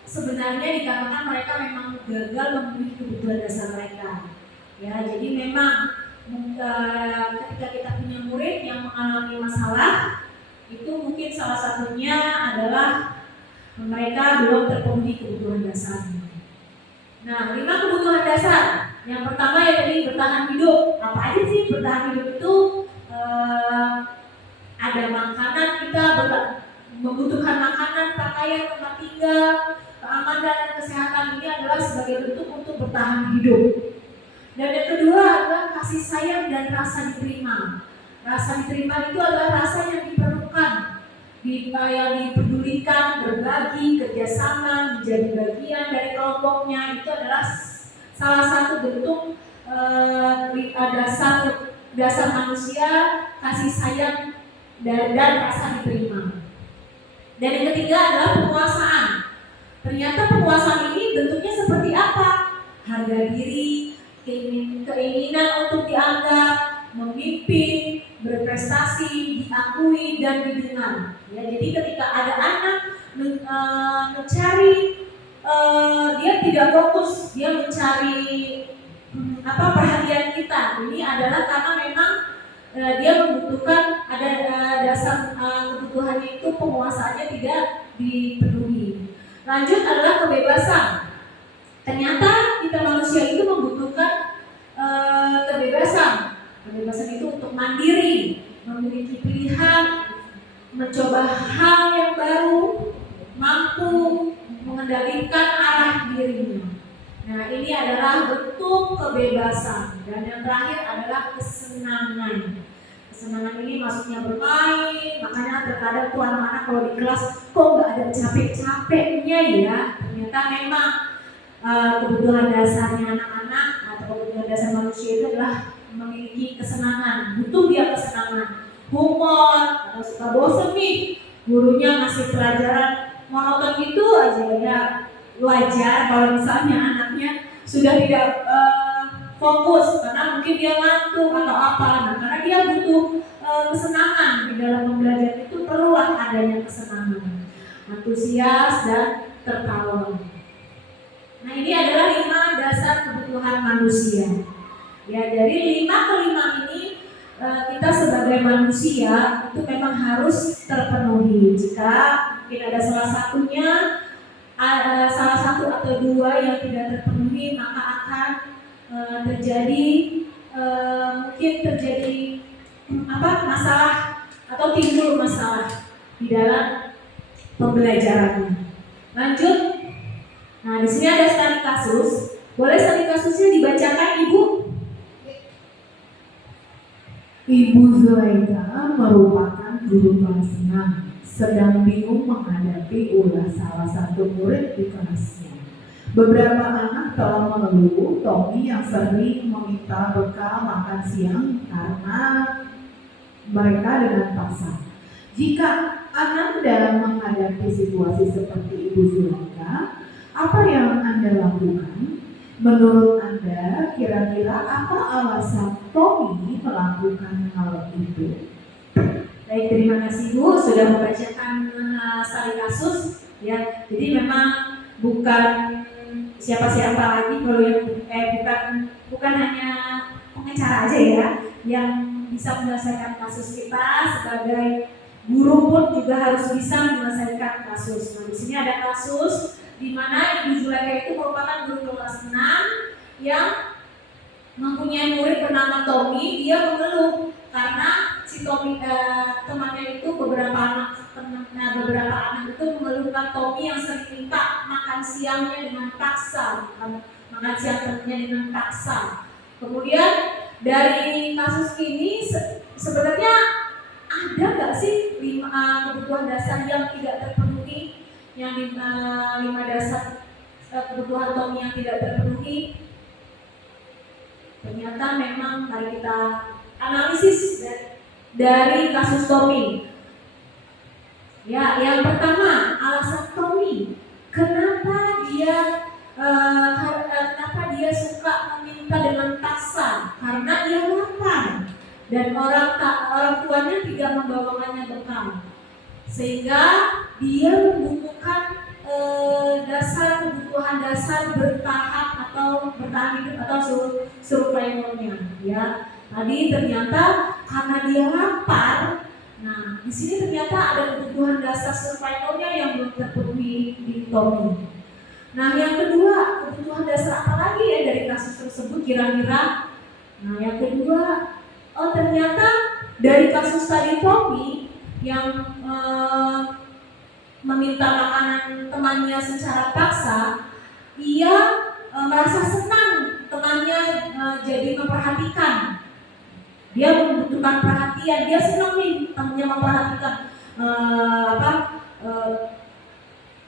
sebenarnya dikatakan mereka memang gagal memenuhi kebutuhan dasar mereka. Ya, jadi memang ketika kita punya murid yang mengalami masalah, itu mungkin salah satunya adalah mereka belum terpenuhi kebutuhan dasarnya. Nah, 5 kebutuhan dasar. Yang pertama ya tadi bertahan hidup. Apa aja sih bertahan hidup itu? Ada makanan, kita membutuhkan makanan, pakaian, tempat tinggal, keamanan dan kesehatan. Ini adalah sebagai bentuk untuk bertahan hidup. Dan yang kedua adalah kasih sayang dan rasa diterima. Rasa diterima itu adalah rasa yang diperlukan, yang dipedulikan, berbagi, kerjasama, menjadi bagian dari kelompoknya. Itu adalah salah satu bentuk dasar manusia, kasih sayang dan rasa diterima. Dan yang ketiga adalah penguasaan. Ternyata penguasaan ini bentuknya seperti apa? Harga diri, keinginan untuk dianggap, memimpin, berprestasi, diakui dan didengar. Ya, jadi ketika ada anak mencari, dia tidak fokus, dia mencari perhatian kita. Ini adalah karena memang dia membutuhkan ada dasar kebutuhannya itu penguasaannya tidak dipenuhi. Lanjut adalah kebebasan. Ternyata kita manusia itu membutuhkan kebebasan. Kebebasan itu untuk mandiri, memiliki pilihan, mencoba hal yang baru, mampu mengendalikan arah dirinya. Nah, ini adalah bentuk kebebasan. Dan yang terakhir adalah kesenangan. Kesenangan ini maksudnya bermain. Makanya terkadang tuh anak-anak kalau di kelas kok nggak ada capek-capeknya ya. Ternyata memang kebutuhan dasarnya anak-anak atau kebutuhan dasar manusia itu adalah memiliki kesenangan. Butuh dia kesenangan, humor, atau suka bosen nih gurunya ngasih pelajaran monoton gitu aja, ya wajar kalau misalnya anaknya sudah tidak fokus karena mungkin dia ngantuk atau apa. Nah, karena dia butuh kesenangan di dalam pembelajaran itu, perlulah adanya kesenangan, antusias dan tertawa. Nah, ini adalah 5 dasar kebutuhan manusia. Ya, dari 5 ke 5 ini kita sebagai manusia itu memang harus terpenuhi. Jika mungkin ada salah satu atau 2 yang tidak terpenuhi, maka akan terjadi masalah atau timbul masalah di dalam pembelajarannya. Lanjut. Nah, di sini ada studi kasus. Boleh studi kasusnya dibacakan, Ibu? Ibu Zulaika merupakan guru kelas 6, sedang bingung menghadapi ulah salah satu murid di kelasnya. Beberapa anak telah mengeluh Tommy yang sering meminta bekal makan siang karena mereka dengan paksa. Jika Anda menghadapi situasi seperti Ibu Zulaika, apa yang Anda lakukan? Menurut Anda, kira-kira apa alasan Tommy melakukan hal itu? Baik, terima kasih Bu sudah membacakan studi kasus. Ya, jadi memang bukan siapa-siapa lagi kalau yang bukan hanya pengacara aja ya, yang bisa menyelesaikan kasus kita. Sebagai guru pun juga harus bisa menyelesaikan kasus. Nah, di sini ada kasus di mana Ibu Zulaika itu merupakan guru kelas 6 yang mempunyai murid bernama Tommy. Dia mengeluh karena si Tommy temannya itu beberapa anak itu mengeluhkan Tommy yang sering minta makan siangnya dengan paksa, makan siang temannya dengan paksa. Kemudian dari kasus ini sebenarnya ada nggak sih 5 kebutuhan dasar yang tidak terpenuhi, yang 5 dasar kebutuhan Tommy yang tidak terpenuhi? Ternyata memang mari kita analisis dari kasus Tommy. Ya, yang pertama, alasan Tommy, kenapa dia suka meminta dengan paksa? Karena dia lapar dan orang tuanya tidak membawakannya bekal, sehingga dia membutuhkan kebutuhan dasar bertahan hidup atau survivalnya. Ya, tadi ternyata karena dia lapar. Nah, di sini ternyata ada kebutuhan dasar survivalnya yang belum terpenuhi di Tommy. Nah, yang kedua, kebutuhan dasar apa lagi ya dari kasus tersebut kira-kira? Nah, yang kedua, ternyata dari kasus tadi Tommy yang meminta makanan temannya secara paksa, ia merasa senang temannya jadi memperhatikan. Dia membutuhkan perhatian, dia senang nih temannya memperhatikan,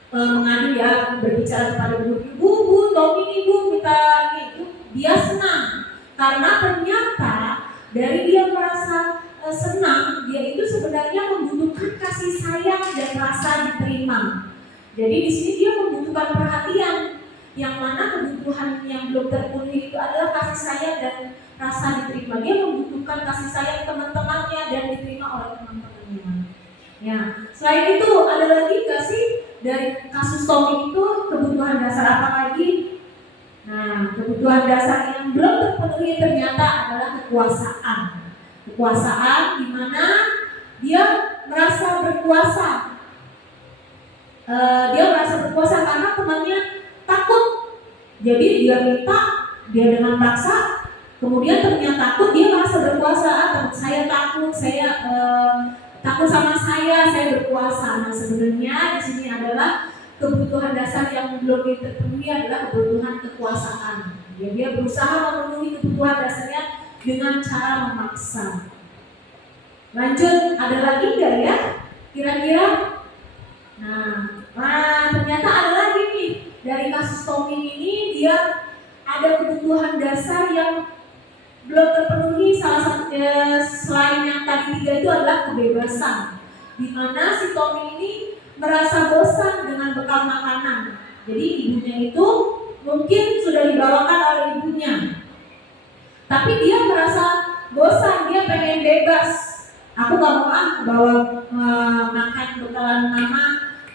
mengadu ya, berbicara kepada bu, Tommy nih bu, minta ini. Dia senang karena ternyata dari dia merasa senang, dia itu sebenarnya membutuhkan kasih sayang dan rasa diterima. Jadi di sini dia membutuhkan perhatian, yang mana kebutuhan yang belum terpenuhi itu adalah kasih sayang dan rasa diterima. Dia membutuhkan kasih sayang teman-temannya dan diterima oleh teman-temannya. Ya, selain itu ada lagi nggak sih dari kasus Tommy itu kebutuhan dasar apa lagi? Nah, kebutuhan dasar yang belum terpenuhi ternyata adalah kekuasaan. Kekuasaan di mana dia merasa berkuasa. Dia merasa berkuasa karena temannya takut. Jadi dia minta, dia dengan paksa. Kemudian ternyata takut, dia merasa berkuasa. Saya takut, takut sama saya berkuasa. Nah, sebenarnya di sini adalah kebutuhan dasar yang belum terpenuhi adalah kebutuhan kekuasaan. Dia berusaha memenuhi kebutuhan dasarnya dengan cara memaksa. Lanjut, ada lagi nggak ya? Kira-kira? Nah, ternyata ada lagi nih dari kasus Tommy ini, dia ada kebutuhan dasar yang belum terpenuhi. Salah satu selain yang tadi 3 itu adalah kebebasan, di mana si Tommy ini merasa bosan dengan bekal makanan. Jadi ibunya itu mungkin sudah dibawakan oleh ibunya, tapi dia merasa bosan, dia pengen bebas. Aku gak mau bawa makan bekalan mama.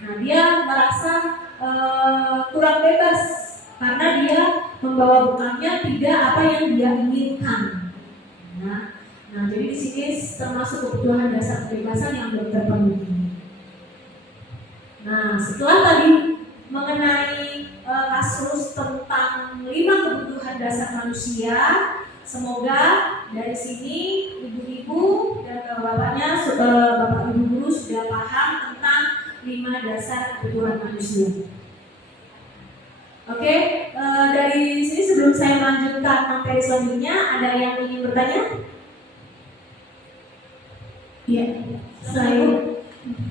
Nah, dia merasa kurang bebas karena dia membawa bekalnya tidak apa yang dia inginkan. Nah, jadi di sini termasuk kebutuhan dasar kebebasan yang belum terpenuhi. Nah, setelah tadi mengenai kasus tentang 5 kebutuhan dasar manusia, semoga dari sini ibu-ibu dan bapaknya, bapak ibu guru sudah paham tentang 5 dasar kebutuhan manusia. Oke, dari sini sebelum saya melanjutkan materi selanjutnya, ada yang ingin bertanya? Iya, saya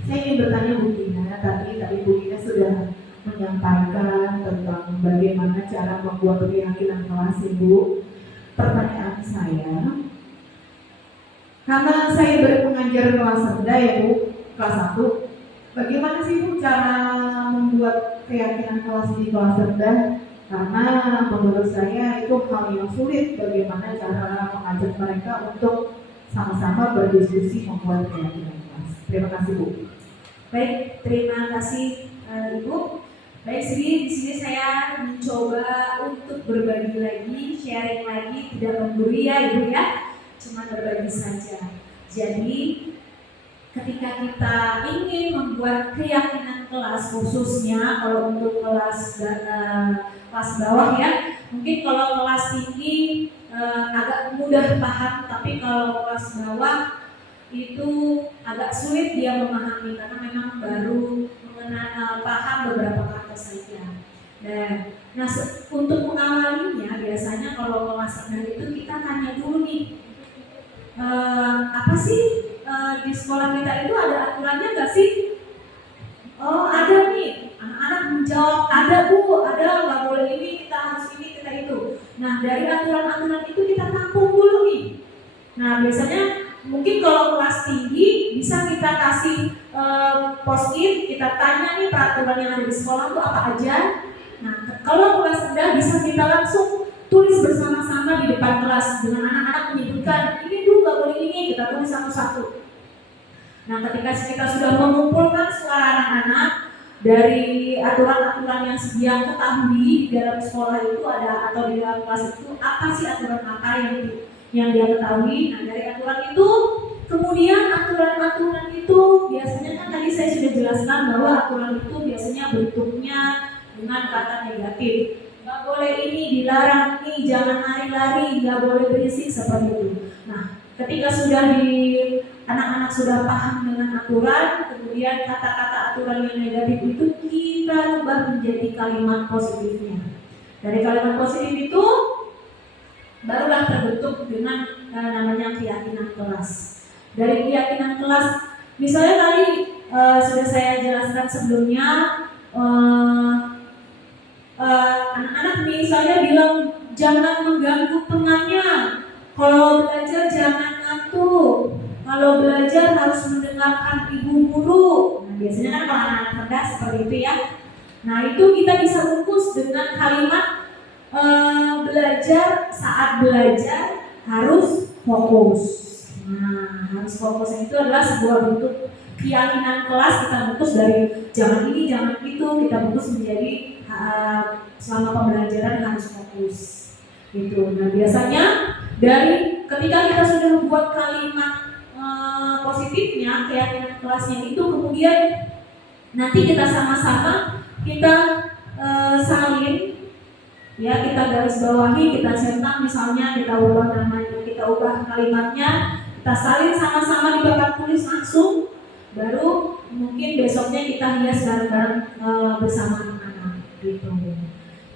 ingin bertanya Bu Gina. Tadi Bu Gina sudah menyampaikan tentang bagaimana cara membuat keyakinan kelas Ibu. Pertanyaan saya, karena saya mengajar kelas rendah ya Bu, kelas 1, bagaimana sih Bu cara membuat keyakinan kelas di kelas rendah? Karena menurut saya itu hal yang sulit, bagaimana cara mengajak mereka untuk sama-sama berdiskusi membuat keyakinan kelas. Terima kasih Bu. Baik, terima kasih Ibu. Baik, di sini saya mencoba untuk berbagi lagi, sharing lagi, tidak menggurui ya Ibu ya, cuma berbagi saja. Jadi ketika kita ingin membuat keyakinan kelas, khususnya kalau untuk kelas bawah ya, mungkin kalau kelas tinggi agak mudah paham, tapi kalau kelas bawah itu agak sulit dia memahami karena memang baru paham beberapa kata saja. Nah, untuk mengawalinya biasanya kalau kelas rendah itu kita tanya dulu nih, apa sih di sekolah kita itu ada aturannya nggak sih? Oh ada nih, anak-anak menjawab ada Bu, ada, nggak boleh ini, kita harus ini, kita itu. Nah dari aturan-aturan itu kita tampung dulu nih. Nah biasanya mungkin kalau kelas tinggi bisa kita kasih post-it, kita tanya nih peraturan yang ada di sekolah itu apa aja. Nah kalau kelas rendah bisa kita langsung tulis bersama-sama di depan kelas dengan anak-anak menyebutkan ini tuh nggak boleh ini, kita tulis satu-satu. Nah ketika kita sudah mengumpulkan suara anak-anak dari aturan-aturan yang dia ketahui di dalam sekolah itu ada atau di dalam kelas itu apa sih aturan apa yang dia ketahui. Nah dari aturan itu kemudian aturan-aturan itu biasanya kan tadi saya sudah jelaskan bahwa aturan itu biasanya bentuknya dengan kata negatif. Nggak boleh ini, dilarang ini, jangan lari-lari, nggak boleh berisik seperti itu. Nah ketika sudah anak-anak sudah paham dengan aturan, kemudian kata-kata aturan yang negatif itu kita ubah menjadi kalimat positifnya. Dari kalimat positif itu barulah terbentuk dengan namanya keyakinan kelas. Dari keyakinan kelas, misalnya tadi sudah saya jelaskan sebelumnya, anak-anak misalnya bilang jangan mengganggu temannya, kalau belajar jangan ngantuk, kalau belajar harus mendengarkan ibu guru. Nah biasanya kan kalau anak-anak rendah seperti itu ya. Nah itu kita bisa bungkus dengan kalimat belajar, saat belajar harus fokus. Nah harus fokus itu adalah sebuah bentuk keyakinan kelas. Kita bungkus dari jangan ini, jangan itu, kita bungkus menjadi selama pembelajaran harus fokus gitu. Nah biasanya dari ketika kita sudah buat kalimat positifnya, keyakinan kelasnya itu, kemudian nanti kita sama-sama kita salin ya, kita garis bawahi, kita centang misalnya, kita ubah namanya, kita ubah kalimatnya, kita salin sama-sama di papan tulis langsung, baru mungkin besoknya kita hias bareng-bareng bersama anak-anak gitu.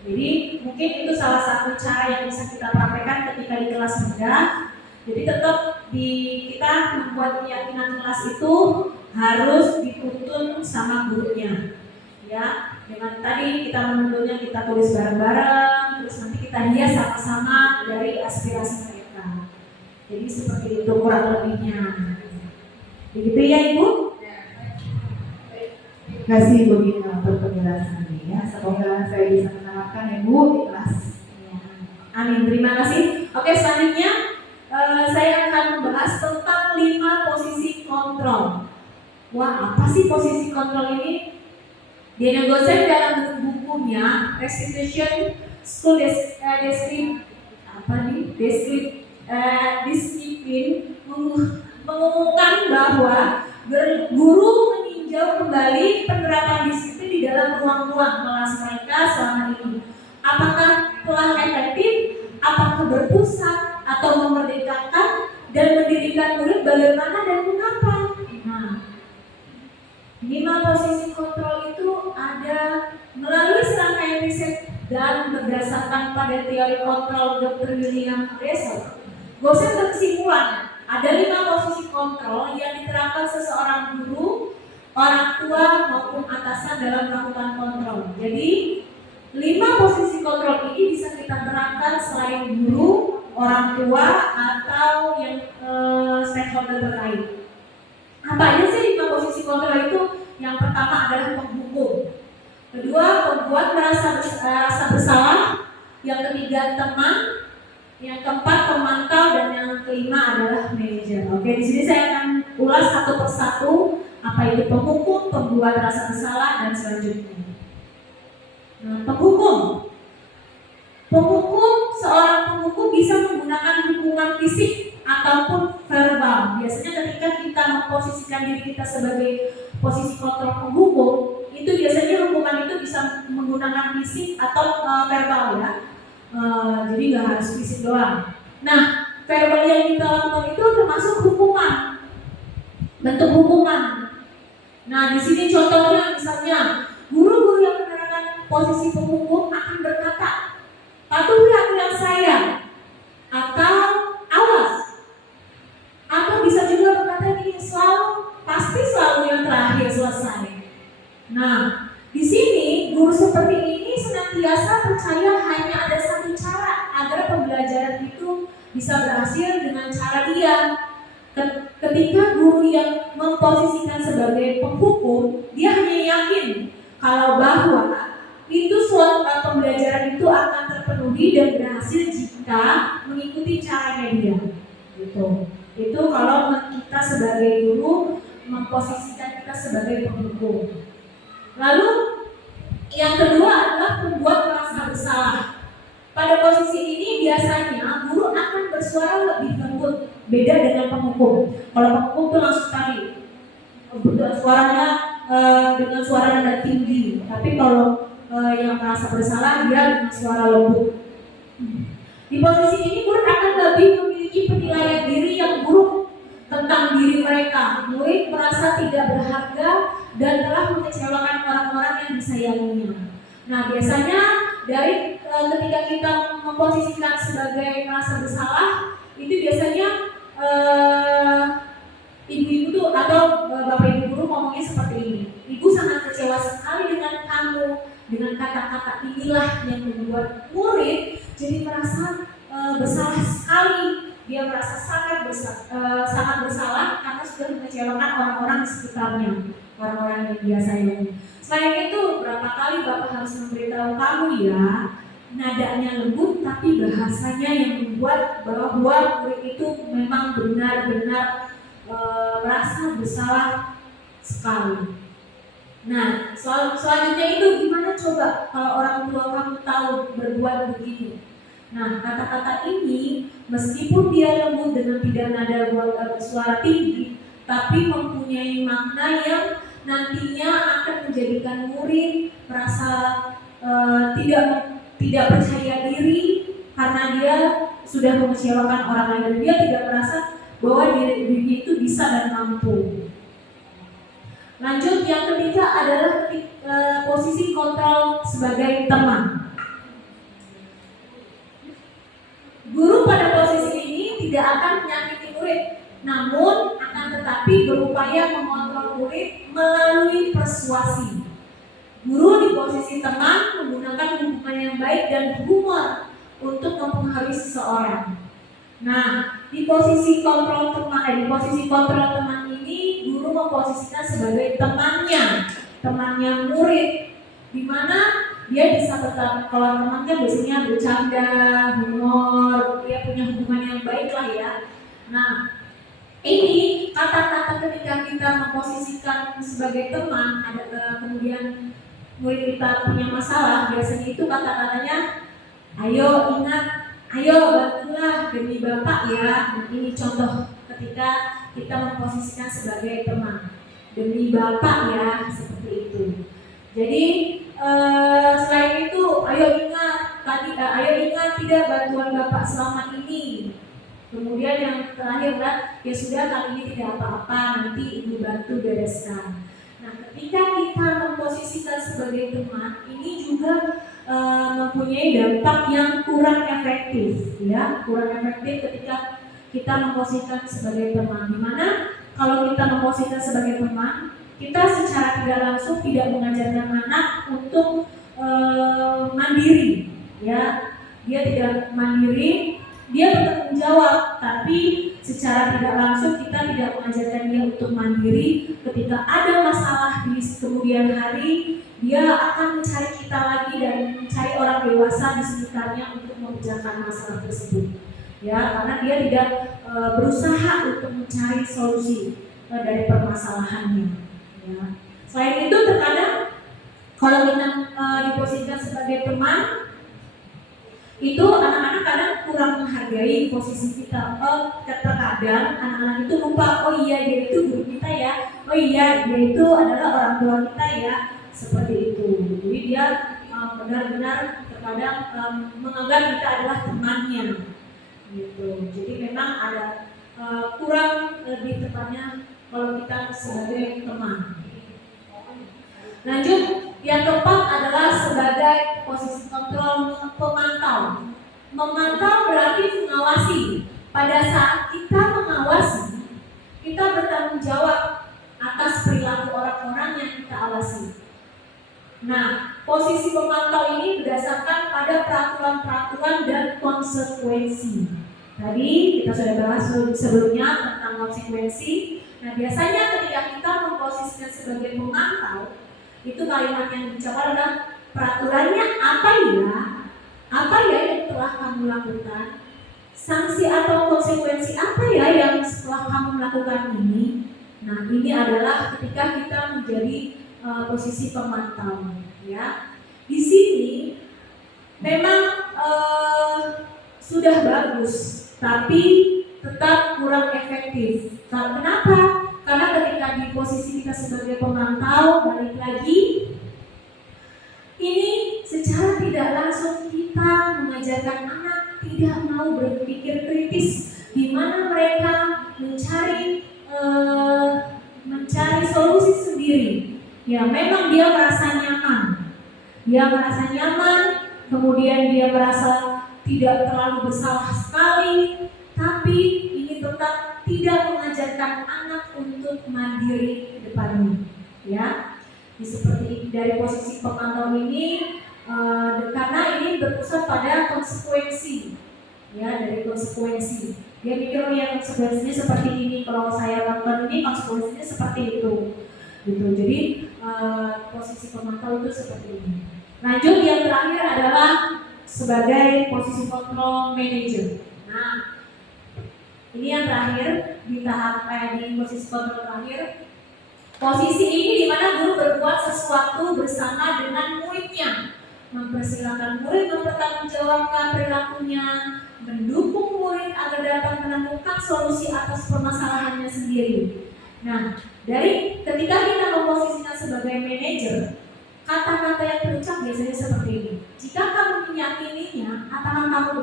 Jadi mungkin itu salah satu cara yang bisa kita praktekkan ketika di kelas rendah. Jadi tetap kita membuat keyakinan kelas itu harus dituntun sama gurunya. Ya, dengan tadi kita menuntutnya, kita tulis bareng-bareng, terus nanti kita hias sama-sama dari aspirasi mereka. Jadi seperti itu kurang lebihnya. Begitu ya Ibu? Terima kasih Ibu Gina untuk penjelasannya ya. Semoga saya bisa menerapkan Ibu di kelas. Ya. Amin, terima kasih. Oke, selanjutnya saya akan membahas tentang 5 posisi kontrol. Wah, apa sih posisi kontrol ini? Daniel Goldstein dalam bukunya Restitution School Discipline mengumumkan bahwa guru meninjau kembali penerapan disiplin di dalam ruang-ruang kelas mereka selama ini. Apakah telah efektif, apakah berpusat atau memerdekakan, dan mendirikan murid bagaimana dan mengapa. Nah, 5 posisi kontrol itu ada melalui serangkaian riset dan berdasarkan pada teori kontrol Dr. William Russell. Goldstein berkesimpulan ada 5 posisi kontrol yang diterapkan seseorang guru, orang tua maupun atasan dalam melakukan kontrol. Jadi 5 posisi kontrol ini bisa kita terapkan selain guru, orang tua, atau yang stakeholder terkait. Apa aja sih 5 posisi kontrol itu? Yang pertama adalah penghukum, kedua pembuat merasa rasa bersalah, yang ketiga teman, yang keempat pemantau, dan yang kelima adalah manajer. Oke, di sini saya akan ulas satu persatu apa itu penghukum, pembuat rasa bersalah, dan selanjutnya. penghukum. Seorang penghukum bisa menggunakan hukuman fisik ataupun verbal. Biasanya ketika kita memposisikan diri kita sebagai posisi kontrol penghukum, itu biasanya hukuman itu bisa menggunakan fisik atau verbal ya. Jadi nggak harus fisik doang. Nah, verbal yang kita lakukan itu termasuk hukuman, bentuk hukuman. Nah, di sini contohnya misalnya guru-guru yang menerapkan posisi penghukum akan berkata, patuhi aturan saya, atau awas, atau bisa juga berkata ini pasti selalu yang terakhir selesai. Nah, di sini guru seperti ini senantiasa percaya hanya ada satu cara agar pembelajaran itu bisa berhasil dengan cara dia. Ketika guru yang memposisikan sebagai penghukum, dia hanya yakin kalau bahwa itu suatu pembelajaran itu akan terpenuhi dan berhasil jika mengikuti caranya dia. Itu kalau kita sebagai guru memposisikan kita sebagai penghukum. Lalu yang kedua adalah membuat merasa bersalah. Pada posisi ini biasanya guru akan bersuara lebih lembut, beda dengan penghukum. Kalau penghukum itu langsung tadi suaranya dengan suara nada tinggi, tapi kalau yang merasa bersalah dia dengan suara lembut. Di posisi ini murid akan lebih memiliki penilaian diri yang buruk tentang diri mereka. Murid merasa tidak berharga dan telah mengecewakan orang-orang yang disayanginya. Nah, biasanya dari ketika kita memposisikan sebagai merasa bersalah, itu biasanya ibu-ibu tuh atau bapak ibu guru ngomongnya seperti ini. Ibu sangat kecewa sekali dengan kamu, dengan kata-kata inilah yang membuat murid jadi merasa bersalah sekali. Dia merasa sangat bersalah karena sudah mengecewakan orang-orang di sekitarnya, orang-orang yang dia sayangi. Selain itu, berapa kali bapak harus memberitahu kamu ya, nadanya lembut tapi bahasanya yang membuat bahwa murid itu memang benar-benar merasa bersalah sekali. Nah, selanjutnya itu gimana coba kalau orang tua kamu tahu berbuat begini? Nah, kata-kata ini meskipun dia lembut dengan tidak nada suara tinggi, tapi mempunyai makna yang nantinya akan menjadikan murid merasa tidak percaya diri karena dia sudah mengecewakan orang lain dan dia tidak merasa bahwa dirinya itu bisa dan mampu. Lanjut, yang ketiga adalah posisi kontrol sebagai teman. Guru pada posisi ini tidak akan menyakiti murid, namun akan tetapi berupaya mengontrol murid melalui persuasi. Guru di posisi teman menggunakan hubungan yang baik dan humor untuk mempengaruhi seseorang. Nah, di posisi kontrol teman ini, guru memposisikan sebagai temannya murid, di mana dia bisa tetap, kalau teman kan biasanya bercanda, humor, dia punya hubungan yang baik lah ya. Nah, ini kata-kata ketika kita memposisikan sebagai teman, kemudian murid kita punya masalah, biasanya itu kata-katanya, ayo ingat, ayo bantulah demi Bapak ya. Nah, ini contoh ketika kita memposisikan sebagai teman, demi Bapak ya, seperti itu. Jadi selain itu, ayo ingat tidak bantuan Bapak selama ini. Kemudian yang terakhir ya sudah kali ini tidak apa-apa, nanti Ibu bantu bereskan. Nah, ketika kita memposisikan sebagai teman, ini juga mempunyai dampak yang kurang efektif, ya, kurang efektif ketika kita memposisikan sebagai teman. Dimana kalau kita memposisikan sebagai teman, kita secara tidak langsung tidak mengajarkan anak untuk mandiri, ya, dia tidak mandiri, dia bertanggung jawab, tapi secara tidak langsung kita tidak mengajarkan dia untuk mandiri. Ketika ada masalah di kemudian hari, dia akan mencari kita lagi dan mencari orang dewasa di sekitarnya untuk memecahkan masalah tersebut, ya, karena dia tidak berusaha untuk mencari solusi dari permasalahannya. Ya. Selain itu, terkadang kalau kita diposisikan sebagai sebagai teman itu anak-anak kadang kurang menghargai posisi kita. Terkadang anak-anak itu lupa, oh iya dia itu guru kita ya, oh iya dia itu adalah orang tua kita ya, seperti itu. Jadi dia benar-benar terkadang menganggap kita adalah temannya, gitu. Jadi memang ada kurang, lebih tepatnya kalau kita sebagai teman. Lanjut, yang keempat adalah sebagai posisi kontrol pemantau. Memantau berarti mengawasi. Pada saat kita mengawasi, kita bertanggung jawab atas perilaku orang-orang yang kita awasi. Nah, posisi pemantau ini berdasarkan pada peraturan-peraturan dan konsekuensi. Tadi kita sudah bahas sebelumnya tentang konsekuensi. Nah, biasanya ketika kita memposisikan sebagai pemantau, itu kalimat yang diucapkan adalah peraturannya apa ya yang telah kamu lakukan, sanksi atau konsekuensi apa ya yang setelah kamu melakukan ini. Nah, ini adalah ketika kita menjadi posisi pemantau, ya. Di sini memang sudah bagus, tapi tetap kurang efektif. Kenapa? Karena ketika di posisi kita sebagai pemantau, balik lagi, ini secara tidak langsung kita mengajarkan anak tidak mau berpikir kritis, di mana mereka mencari solusi sendiri. Ya, memang dia merasa nyaman, kemudian dia merasa tidak terlalu bersalah sekali, tapi ini tetap tidak mengajarkan anak untuk mandiri ke depannya, ya. Seperti dari posisi pemantau ini, karena ini berpusat pada konsekuensi, ya, dari konsekuensi. Dia mikir, oh ya konsekuensinya seperti ini, kalau saya lakukan ini konsekuensinya seperti itu, gitu. Jadi posisi pemantau itu seperti ini. Lanjut, yang terakhir adalah sebagai posisi kontrol manager. Nah, ini yang terakhir di tahap di posisi kontrol terakhir. Posisi ini di mana guru berbuat sesuatu bersama dengan muridnya, mempersilahkan murid mempertanggungjawabkan perilakunya, mendukung murid agar dapat menemukan solusi atas permasalahannya sendiri. Nah, dari ketika kita memposisikan sebagai manajer, kata-kata yang terucap biasanya seperti ini. Jika kamu meyakininya, apakah kamu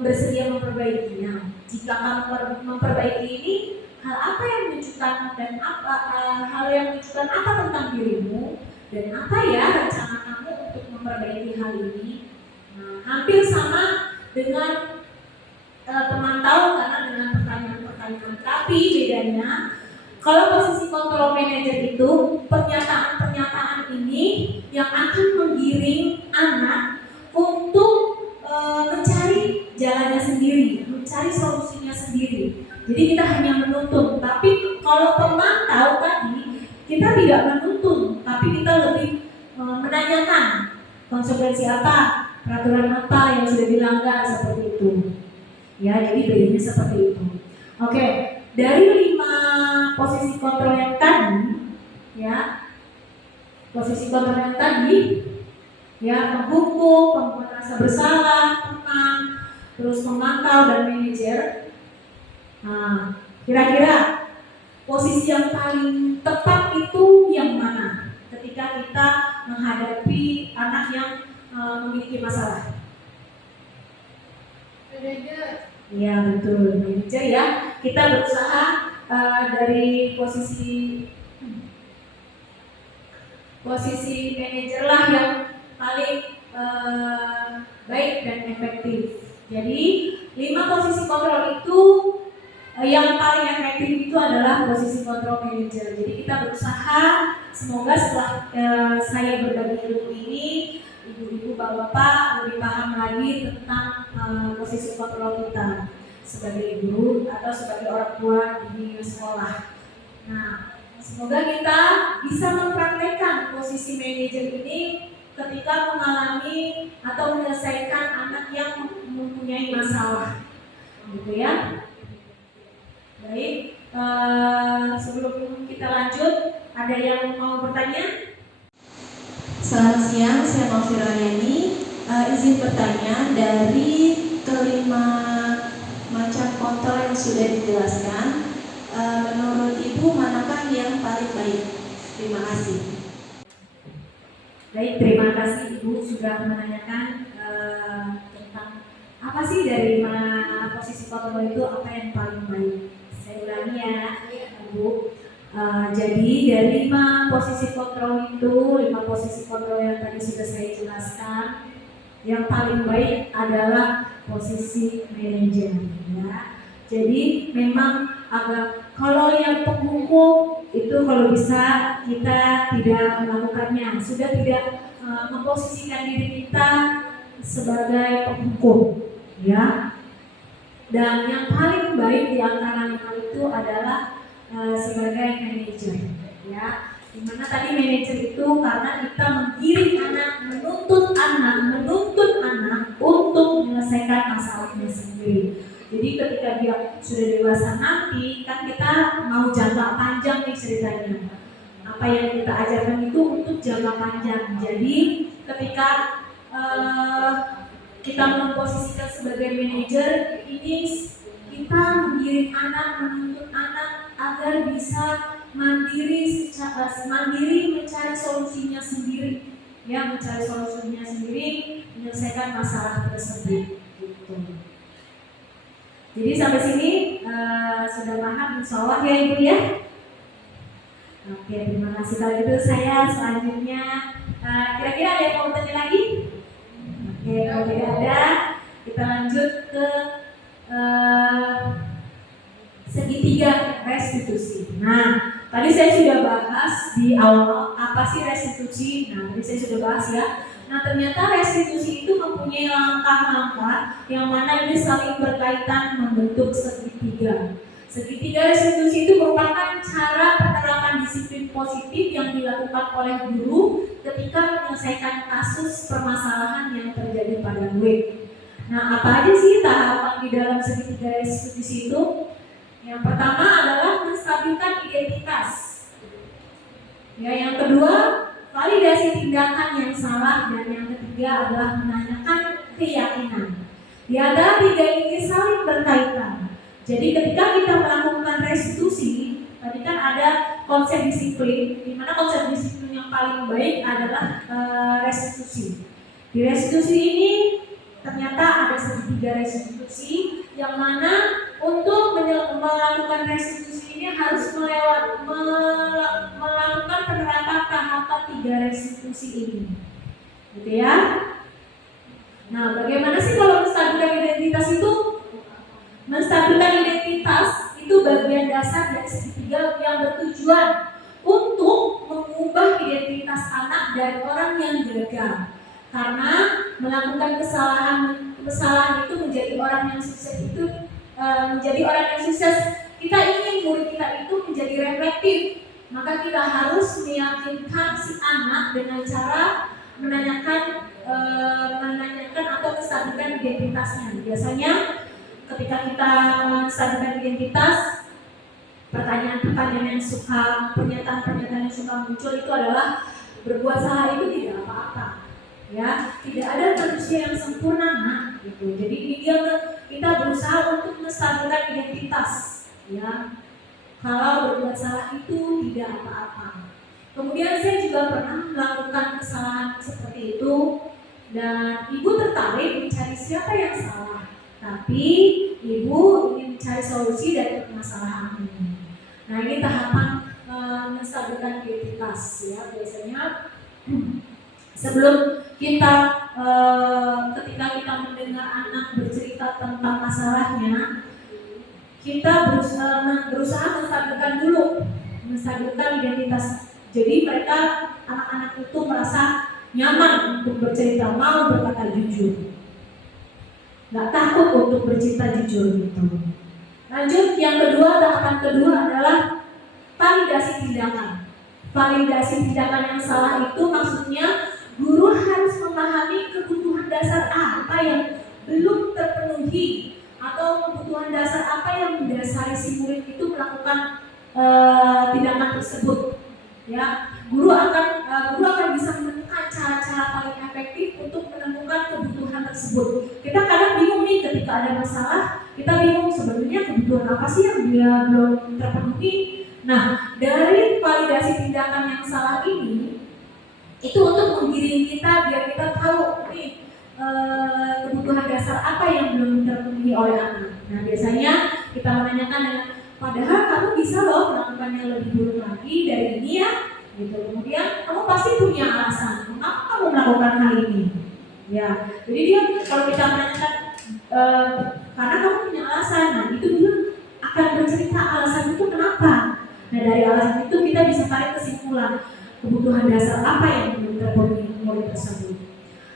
bersedia memperbaikinya? Jika kamu memperbaiki ini, hal apa yang menunjukkan dan hal yang menunjukkan apa tentang dirimu dan apa ya rencana kamu untuk memperbaiki hal ini? Nah, hampir sama dengan pemantau karena dengan pertanyaan-pertanyaan. Tapi bedanya, kalau posisi kontrol manager itu pernyataan-pernyataan ini yang akan menggiring anak untuk mencari jalannya sendiri, mencari solusinya sendiri. Jadi kita hanya menuntun, tapi kalau pemantau tadi kita tidak menuntun, tapi kita lebih menanyakan konsekuensi apa, peraturan apa yang sudah dilanggar, seperti itu. Ya, jadi bedanya seperti itu. Oke, dari 5 posisi kontrol yang tadi, ya, posisi kontrol yang tadi, ya, penghukum, pembuat rasa bersalah, teman, terus pemantau dan manajer. Nah, kira-kira posisi yang paling tepat itu yang mana ketika kita menghadapi anak yang memiliki masalah? Manajer. Iya, betul, manajer ya. Kita berusaha dari posisi manajer lah yang paling baik dan efektif. Jadi 5 posisi kontrol itu yang paling efektif itu adalah posisi kontrol manager. Jadi kita berusaha, semoga setelah saya berbagi ilmu ini, ibu-ibu, bapak-bapak lebih paham lagi tentang posisi kontrol kita sebagai guru atau sebagai orang tua di sekolah. Nah, semoga kita bisa mempraktekkan posisi manajer ini ketika mengalami atau menyelesaikan anak yang mempunyai masalah, gitu ya. Baik, sebelum kita lanjut, ada yang mau bertanya? Selamat siang, saya Maufira Yani. Izin bertanya, dari kelima macam kontrol yang sudah dijelaskan, menurut Ibu manakah yang paling baik? Terima kasih. Baik, terima kasih Ibu sudah menanyakan tentang apa sih dari 5 posisi kontrol itu apa yang paling baik. Saya ulangi ya Ibu. Jadi dari 5 posisi kontrol itu, 5 posisi kontrol yang tadi sudah saya jelaskan, yang paling baik adalah posisi manajer ya. Jadi memang kalau yang penghukum itu kalau bisa kita tidak melakukannya, sudah tidak memposisikan diri kita sebagai penghukum ya. Dan yang paling baik di antara 5 itu adalah sebagai manajer ya. Dimana tadi manajer itu karena kita menggiring anak, menuntut anak untuk menyelesaikan masalahnya sendiri. Jadi ketika dia sudah dewasa nanti kan kita mau jangka panjang nih ceritanya. Apa yang kita ajarkan itu untuk jangka panjang. Jadi ketika kita memposisikan sebagai manajer, ini kita menggiring anak, menuntut anak agar bisa mandiri mencari solusinya sendiri ya, menyelesaikan masalah tersebut gitu. Jadi sampai sini sudah paham insyaallah ya Ibu ya. Oke, terima kasih. Kalau gitu saya selanjutnya kira-kira ada yang mau tanya lagi? Oke, kalau tidak ada kita lanjut ke segitiga restitusi. Nah, tadi saya sudah bahas di awal apa sih restitusi. Nah, tadi saya sudah bahas ya. Nah, ternyata restitusi itu mempunyai langkah-langkah yang mana ini saling berkaitan membentuk segitiga. Segitiga restitusi itu merupakan cara penerapan disiplin positif yang dilakukan oleh guru ketika menyelesaikan kasus permasalahan yang terjadi pada murid. Nah, apa aja sih tahapan di dalam segitiga restitusi itu? Yang pertama adalah menstabilkan identitas. Ya, yang kedua, validasi tindakan yang salah, dan yang ketiga adalah menanyakan keyakinan. Di antara 3 ini saling berkaitan. Jadi ketika kita melakukan restitusi, tadi kan ada konsep disiplin, di mana konsep disiplin yang paling baik adalah restitusi. Di restitusi ini ternyata ada segitiga restitusi yang mana untuk melakukan restitusi ini harus melakukan penerapan tahapan 3 restitusi ini, gitu ya. Nah, bagaimana sih kalau menstabilkan identitas itu? Menstabilkan identitas itu bagian dasar dari segitiga yang bertujuan untuk mengubah identitas anak dari orang yang gagal. Karena melakukan kesalahan itu menjadi orang yang sukses kita ingin murid kita itu menjadi reflektif, maka kita harus meyakinkan si anak dengan cara menanyakan atau menstabilkan identitasnya. Biasanya ketika kita menstabilkan identitas, pernyataan-pernyataan yang suka muncul itu adalah berbuat salah itu tidak apa-apa. Ya, tidak ada manusia yang sempurna, gitu. Jadi kita berusaha untuk menstabilkan identitas, ya. Kalau berbuat salah itu tidak apa-apa. Kemudian saya juga pernah melakukan kesalahan seperti itu, dan ibu tertarik mencari siapa yang salah, tapi ibu ingin mencari solusi dari permasalahan ini. Nah, ini tahapan menstabilkan identitas, ya. Biasanya sebelum ketika kita mendengar anak bercerita tentang masalahnya, kita berusaha menstabilkan identitas. Jadi mereka, anak-anak itu merasa nyaman untuk bercerita, mau berkata jujur, nggak takut untuk bercerita jujur gitu. Lanjut, yang kedua, tahapan kedua adalah validasi tindakan. Validasi tindakan yang salah itu maksudnya guru harus memahami kebutuhan dasar apa yang belum terpenuhi, atau kebutuhan dasar apa yang mendasari si murid itu melakukan tindakan tersebut. Ya, guru akan bisa menemukan cara-cara paling efektif untuk menemukan kebutuhan tersebut. Kita kadang bingung nih ketika ada masalah, kita bingung sebenarnya kebutuhan apa sih yang dia belum terpenuhi. Nah, dari validasi tindakan yang salah ini, itu untuk menggiring kita biar kita tahu nih kebutuhan dasar apa yang belum terpenuhi oleh anak. Nah, biasanya kita menanyakan dengan, padahal kamu bisa loh melakukannya lebih dulu lagi dari ini ya, gitu. Kemudian kamu pasti punya alasan mengapa kamu melakukan hal ini. Ya, jadi dia kalau kita menanyakan karena kamu punya alasan, nah itu dia akan bercerita alasan itu kenapa. Nah, dari alasan itu kita bisa tarik kesimpulan kebutuhan dasar apa yang belum terpenuhi oleh tersebut.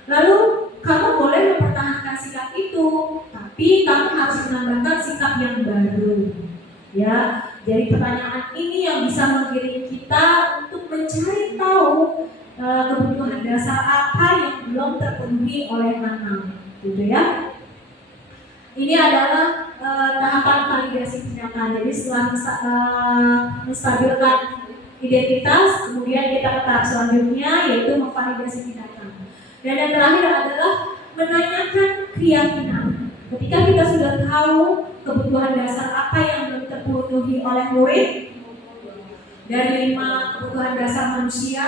Lalu kamu boleh mempertahankan sikap itu, tapi kamu harus menambahkan sikap yang baru. Ya, jadi pertanyaan ini yang bisa menggiring kita untuk mencari tahu kebutuhan dasar apa yang belum terpenuhi oleh anak, gitu ya. Ini adalah tahapan validasi tindakan. Jadi setelah menstabilkan identitas, kemudian kita ke tahap selanjutnya yaitu memvalidasi tindakan. Dan yang terakhir adalah menanyakan keyakinan. Ketika kita sudah tahu kebutuhan dasar apa yang belum terpenuhi oleh murid dari 5 kebutuhan dasar manusia,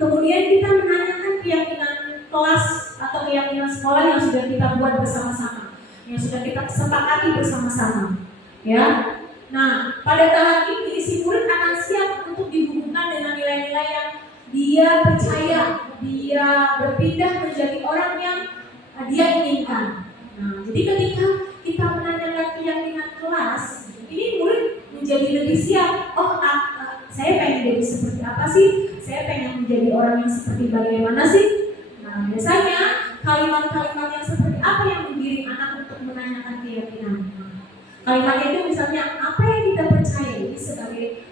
kemudian kita menanyakan keyakinan kelas atau keyakinan sekolah yang sudah kita buat bersama-sama, yang sudah kita sepakati bersama-sama. Ya. Nah, pada tahap ini si murid akan siap untuk dihubungkan dengan nilai-nilai yang dia percaya, dia berpindah menjadi orang yang dia inginkan. Nah, jadi ketika kita menanyakan keyakinan kelas, ini murid menjadi lebih siap. Oh, saya pengen jadi seperti apa sih? Saya pengen menjadi orang yang seperti bagaimana sih? Nah, biasanya kalimat-kalimat yang seperti apa yang menggiring anak untuk menanyakan keyakinan? Kalimat itu misalnya, apa yang kita percaya ini sebagai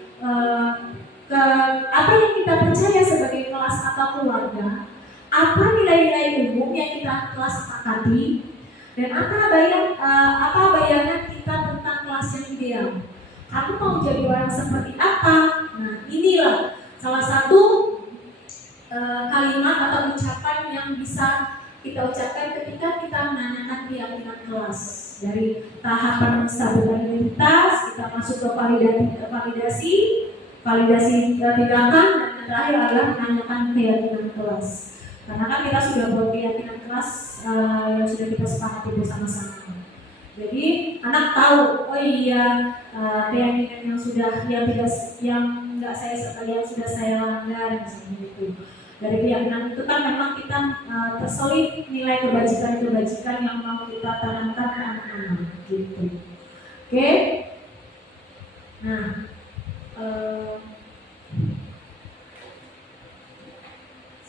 apa yang kita percaya sebagai kelas atau keluarga, apa nilai-nilai umum yang kita kelas sepakati, dan apa bayangan kita tentang kelas yang ideal. Kamu mau jadi orang seperti apa? Nah, inilah salah satu kalimat atau ucapan yang bisa kita ucapkan ketika kita menanyakan keyakinan kelas. Dari tahapan menstabilkan identitas, kita masuk ke validasi tindakan, dan yang terakhir adalah menanyakan keyakinan kelas. Karena kan kita sudah buat keyakinan kelas yang sudah kita sepakati bersama-sama. Jadi anak tahu, oh iya, keyakinan yang sudah yang sudah saya langgar, misalnya gitu. Dari keyakinan itu kan memang kita terselip nilai kebajikan yang mau kita tanamkan ke anak-anak, gitu. Oke? Nah,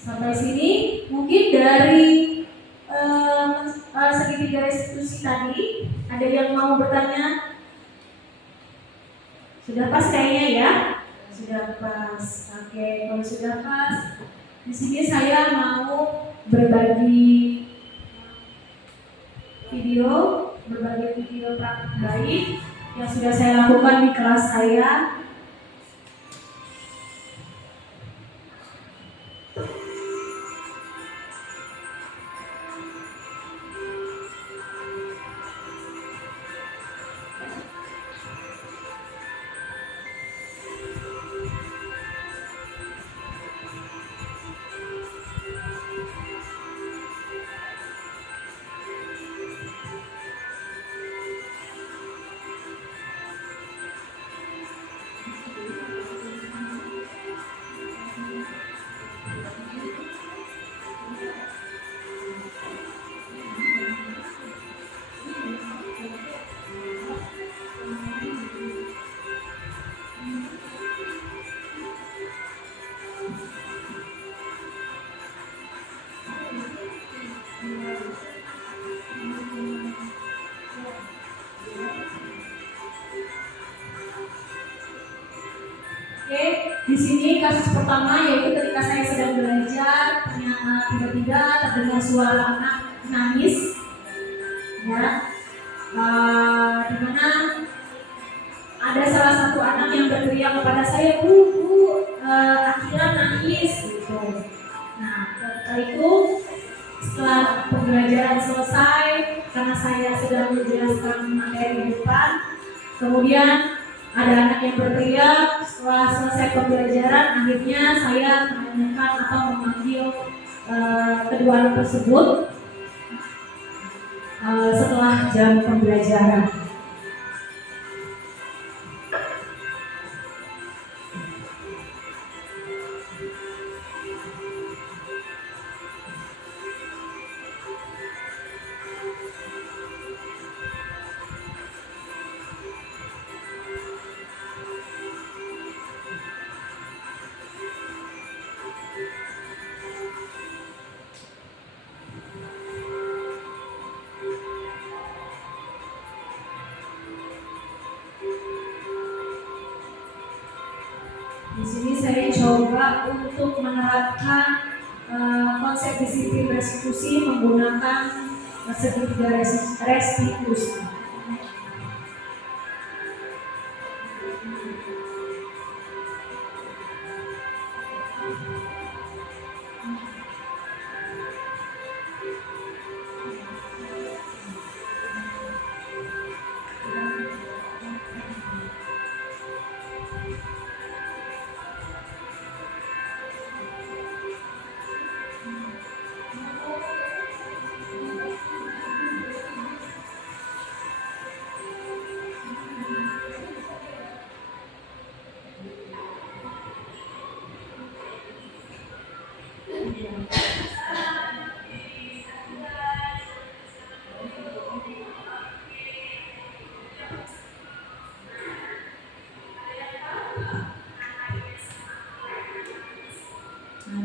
sampai sini mungkin dari segitiga restitusi tadi ada yang mau bertanya? Sudah pas kayaknya ya? Sudah pas. Oke, kalau sudah pas, di sini saya mau berbagi video praktik baik yang sudah saya lakukan di kelas saya. Di sini kasus pertama yaitu ketika saya sedang belajar, ternyata tiba-tiba terdengar suara anak nangis, ya, di mana ada salah satu anak yang berteriak kepada saya, Bu, Akila nangis, gitu. Nah, pembelajaran selesai karena saya sedang menjelaskan materi di depan. Kemudian ada anak yang berteriak. Setelah selesai pembelajaran, akhirnya saya menanyakan atau memanggil kedua anak tersebut setelah jam pembelajaran. Di sini saya coba untuk menerapkan konsep disiplin restitusi menggunakan segitiga restitusi.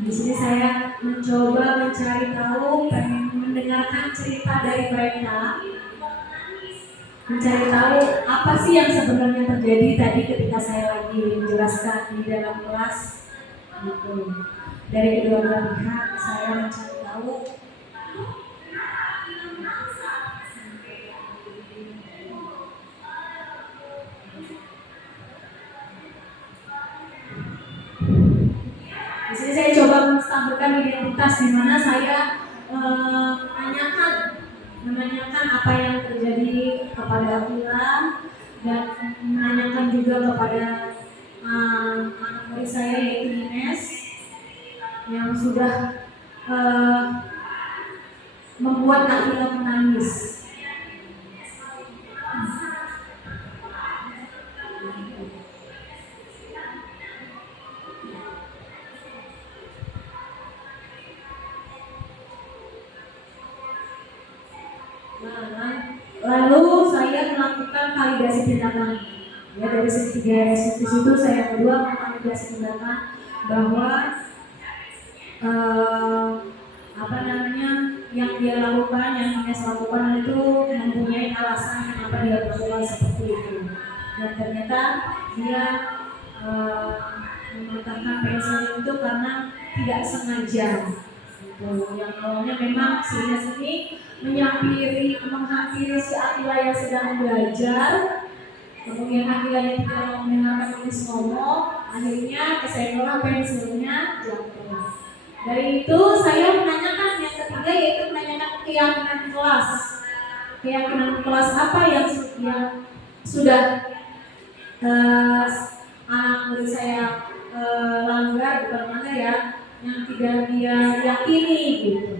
Di sini saya mencoba mencari tahu, pengen mendengarkan cerita dari mereka, mencari tahu apa sih yang sebenarnya terjadi tadi ketika saya lagi menjelaskan di dalam kelas. Gitu. Dari kedua belah pihak saya mencari tahu. Di sini saya coba menstabilkan identitas di mana saya menanyakan apa yang terjadi kepada Akila dan menanyakan juga kepada anak murid saya yaitu Ines yang sudah membuat Akila menangis. Lalu saya melakukan validasi tindakan. Ya, dari segitiga restitusi itu saya kedua validasi tindakan bahwa yang dia lakukan, yang Ines lakukan itu mempunyai alasan kenapa dia melakukan seperti itu. Dan ternyata dia mematahkan pensil itu karena tidak sengaja. Yang awalnya memang si Ines ini menghampiri si Akila yang sedang belajar, kemudian Akila yang tidak mau mendengarkan Ines ngomong, akhirnya kesenggol pensilnya jatuh. Dari itu saya menanyakan yang ketiga, yaitu menanyakan keyakinan kelas. Keyakinan kelas apa yang sudah anak murid saya langgar, bukan langgar ya, yang tidak dia yakini gitu.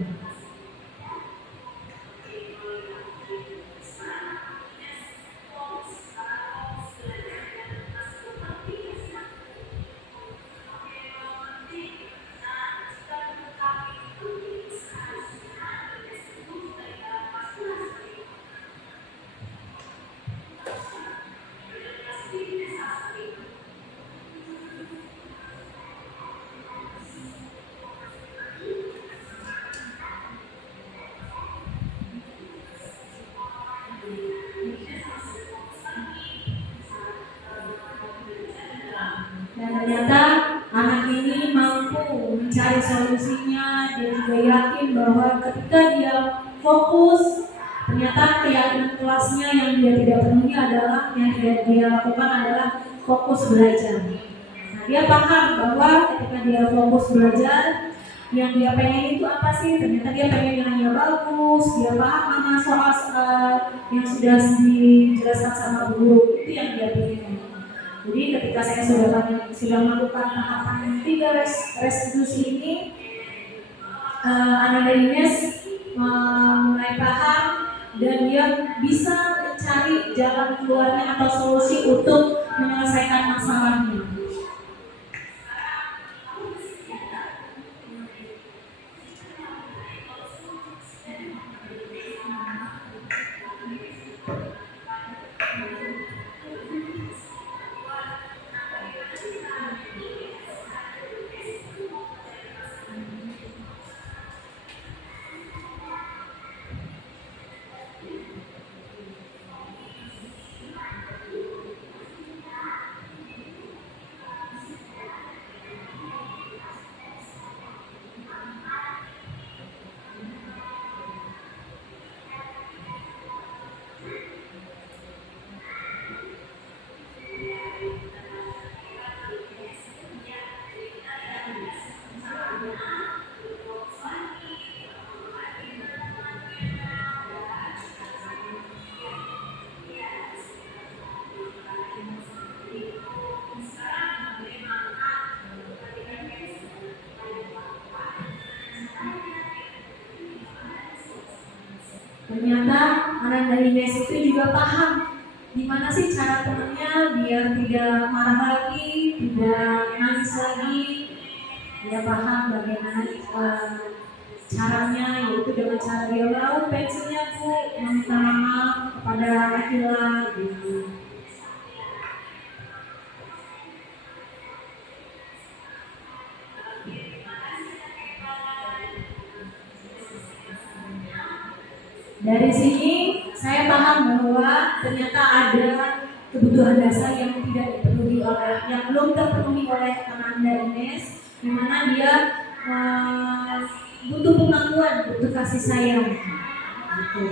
Dan ternyata anak ini mampu mencari solusinya. Dia juga yakin bahwa ketika dia fokus, ternyata keyakinan kelasnya yang dia tidak penuhi adalah, yang tidak dia lakukan adalah fokus belajar. Nah, dia paham bahwa ketika dia fokus belajar, yang dia pengen itu apa sih. Ternyata dia pengen nilainya bagus, dia paham sama soal yang sudah dijelaskan sama guru, itu yang dia pengen. Jadi ketika saya sudah melakukan tahapan 3 restitusi ini, anak dari Ines mulai paham dan dia bisa mencari jalan keluarnya atau solusi untuk menyelesaikan masalahnya. Ternyata anak dari Ines itu juga paham gimana sih cara temennya biar tidak marah lagi, tidak nangis lagi. Dia paham bagaimana caranya, yaitu dengan cara dia lalu pensiunnya Bu, meminta maaf kepada Akila gitu. Dari sini saya paham bahwa ternyata ada kebutuhan dasar yang tidak dipenuhi oleh, yang belum terpenuhi oleh Ananda Ines, di mana dia butuh pengakuan, butuh kasih sayang. Gitu.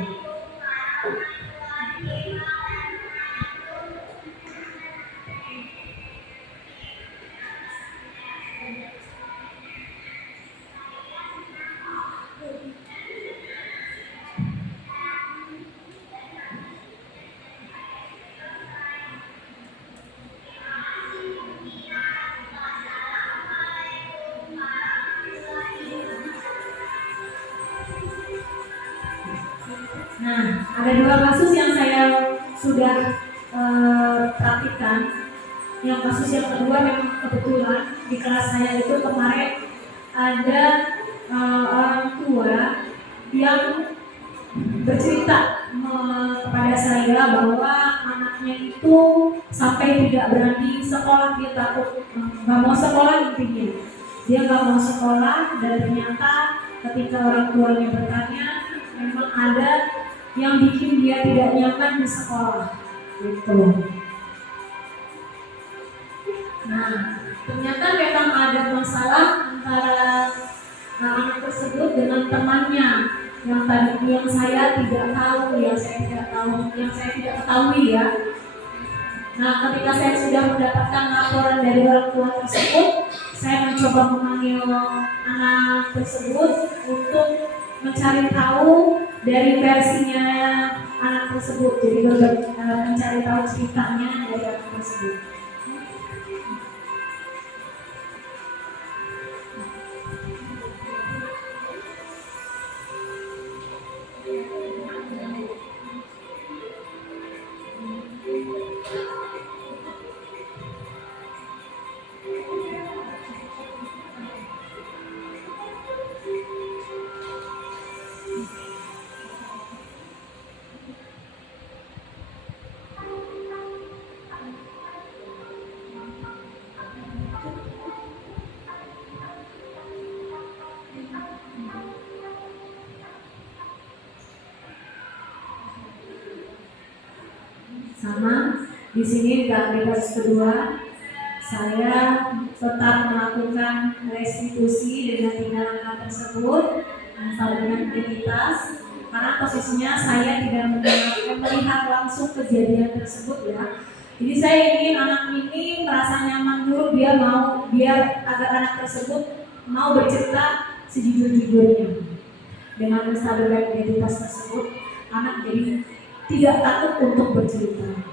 Nah, ada 2 kasus yang saya sudah praktikkan. Yang kasus yang kedua memang kebetulan di kelas saya itu kemarin ada orang tua yang bercerita kepada saya bahwa anaknya itu sampai tidak berani sekolah, dia takut nggak mau sekolah, intinya dia nggak mau sekolah. Dan ternyata ketika orang tuanya bertanya, memang ada yang bikin dia tidak nyaman di sekolah gitu. Nah, ternyata memang ada masalah antara anak tersebut dengan temannya yang saya tidak ketahui ya. Nah, ketika saya sudah mendapatkan laporan dari orang tua tersebut, saya mencoba memanggil anak tersebut untuk mencari tahu dari versinya anak tersebut, jadi mencari tahu ceritanya dari anak tersebut. Sama di sini di kasus kedua, saya tetap melakukan restitusi dengan 3 langkah tersebut dengan identitas, karena posisinya saya tidak melihat langsung kejadian tersebut ya. Jadi saya ingin anak ini merasa nyaman dulu, biar agar anak tersebut mau bercerita sejujur-jujurnya. Dengan mensadari identitas tersebut, anak jadi tidak takut untuk bercerita.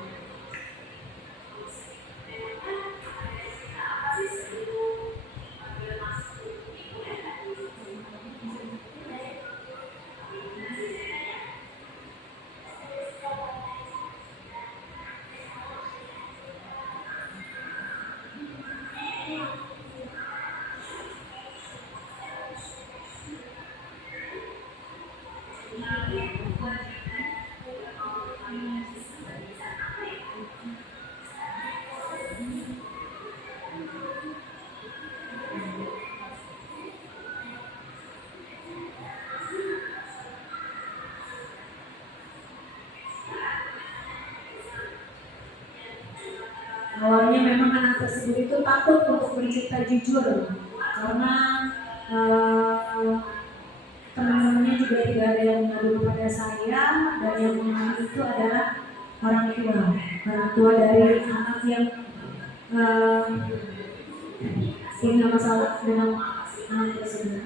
Awalnya memang anak tersebut itu takut untuk bercerita jujur karena teman-temannya juga tidak ada yang mengadu kepada saya, dan yang mengadu itu adalah orang tua dari anak yang punya masalah dengan anak tersebut.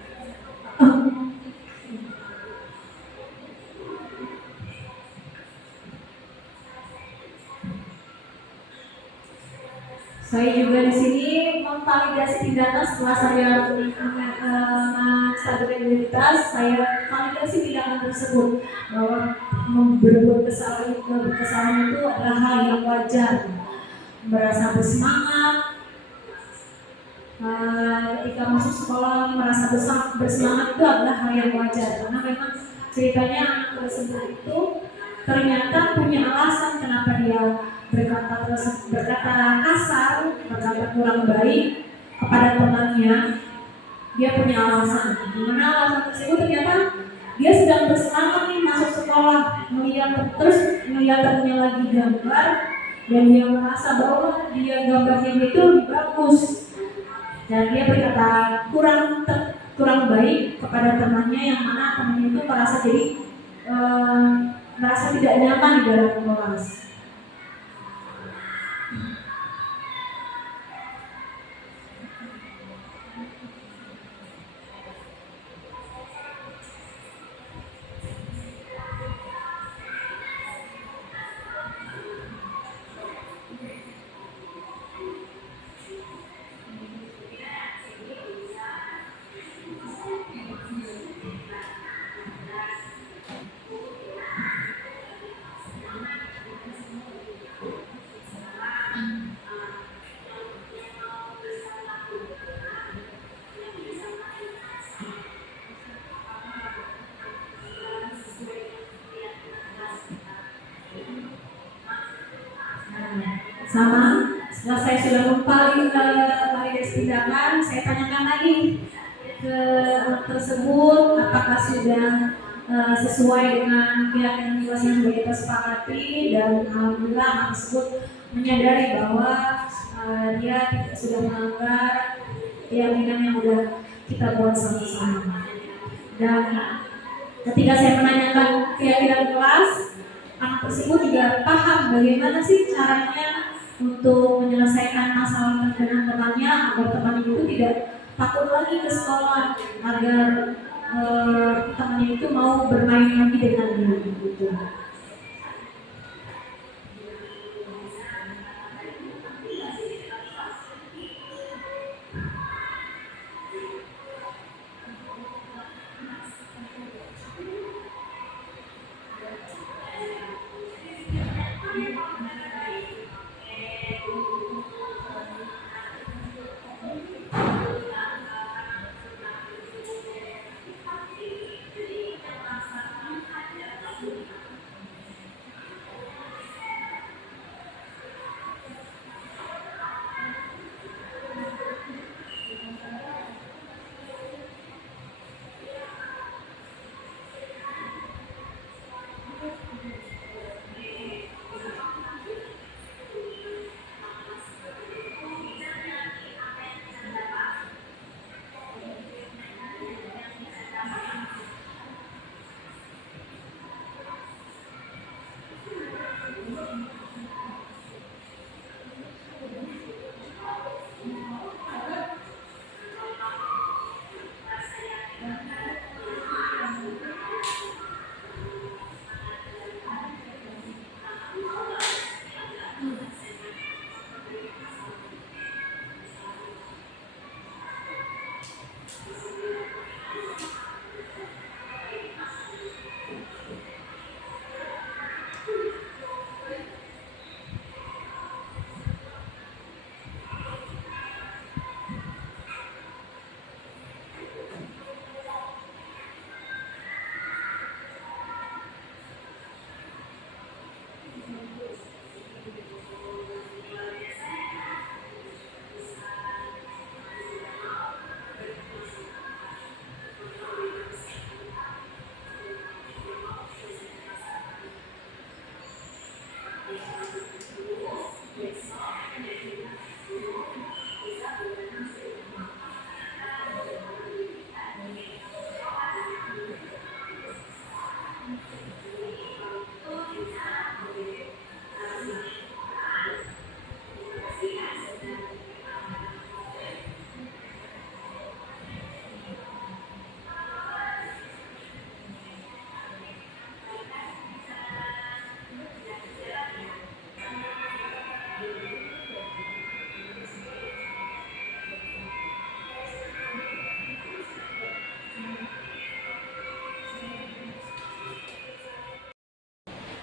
Saya juga di sini memvalidasi tindakan setelah saya menstabilkan identitas. Saya validasi tindakan tersebut bahwa berbuat kesalahan itu adalah hal yang wajar. Merasa bersemangat ketika masuk sekolah, merasa bersemangat itu adalah hal yang wajar, karena memang ceritanya anak tersebut itu ternyata punya alasan kenapa dia berkata kasar, berkata kurang baik kepada temannya. Dia punya alasan, dimana alasan tersebut ternyata dia sedang bersemangat nih masuk sekolah, melihat temannya lagi gambar, dan dia merasa bahwa gambarnya itu lebih bagus, dan dia berkata kurang baik kepada temannya, yang mana temannya itu merasa tidak nyaman di dalam kelas. Sama, setelah saya sudah memvalidasi tindakan, saya tanyakan lagi ke anak tersebut apakah sudah sesuai dengan keyakinan yang sudah kita sepakati, dan alhamdulillah anak tersebut menyadari bahwa dia sudah melanggar keyakinan yang sudah kita buat sama-sama. Dan ketika saya menanyakan keyakinan kelas, anak tersebut juga paham bagaimana sih caranya untuk menyelesaikan masalah dengan temannya, agar temannya itu tidak takut lagi ke sekolah, agar temannya itu mau bermain lagi dengan dia gitu.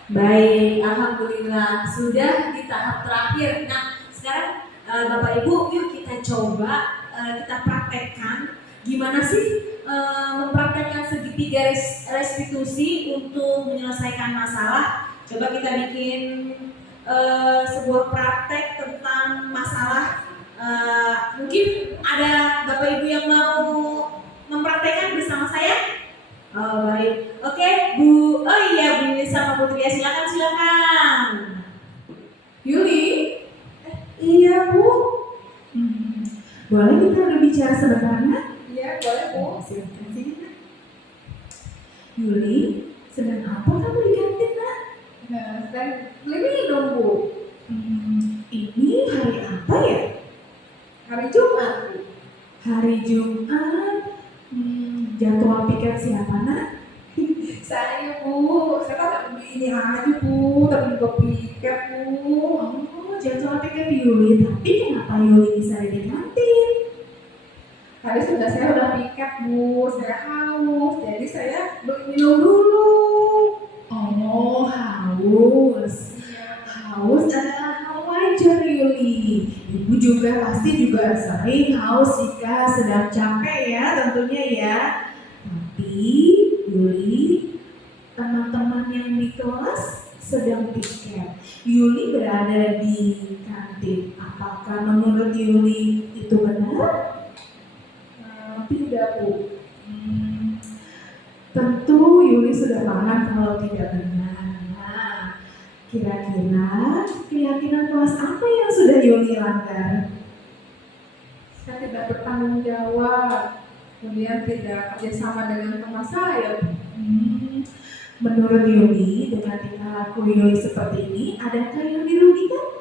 Baik, alhamdulillah sudah di tahap terakhir. Nah, sekarang Bapak Ibu, yuk kita coba kita praktekkan gimana sih mempraktekkan segitiga restitusi untuk menyelesaikan masalah. Coba kita bikin sebuah praktek tentang masalah. Mungkin ada Bapak Ibu yang mau mempraktekkan bersama saya? Oh baik, oke Bu, oh iya Bu Yuli sama Bu Tria, silakan. Yuli, Iya Bu. boleh kita berbicara sebentar, Nak? Iya boleh Bu. Silakan sini, Nak. Yuli, sedang apa kamu di kantin, Nak? Dan beli dong Bu. Ini hari apa ya? Hari Jumat Bu. Hari Jumat. Jadwal piket siapa, Nak? Saya Bu, saya kan ini aja Bu, tapi juga piket Bu. Oh, jadwal piket Yuli. Tapi kenapa Yuli bisa ada di kantin? Tadi saya udah piket Bu, saya haus, jadi saya beli minum dulu. Oh, haus. Haus adalah hal wajar, Yuli. Ibu juga pasti sering haus jika sedang capek ya, tentunya ya. Tapi Yuli, teman-teman yang di kelas sedang piket. Yuli berada di kantin. Apakah menurut Yuli itu benar? Tidak Bu. Tentu Yuli sudah paham kalau tidak benar. Nah, kira-kira keyakinan kelas apa yang sudah Yuli langgar? Saya tidak bertanggung jawab, kemudian tidak kerjasama dengan teman saya. Menurut Yuli, dengan tingkah laku Yuli seperti ini, adakah yang dirugikan?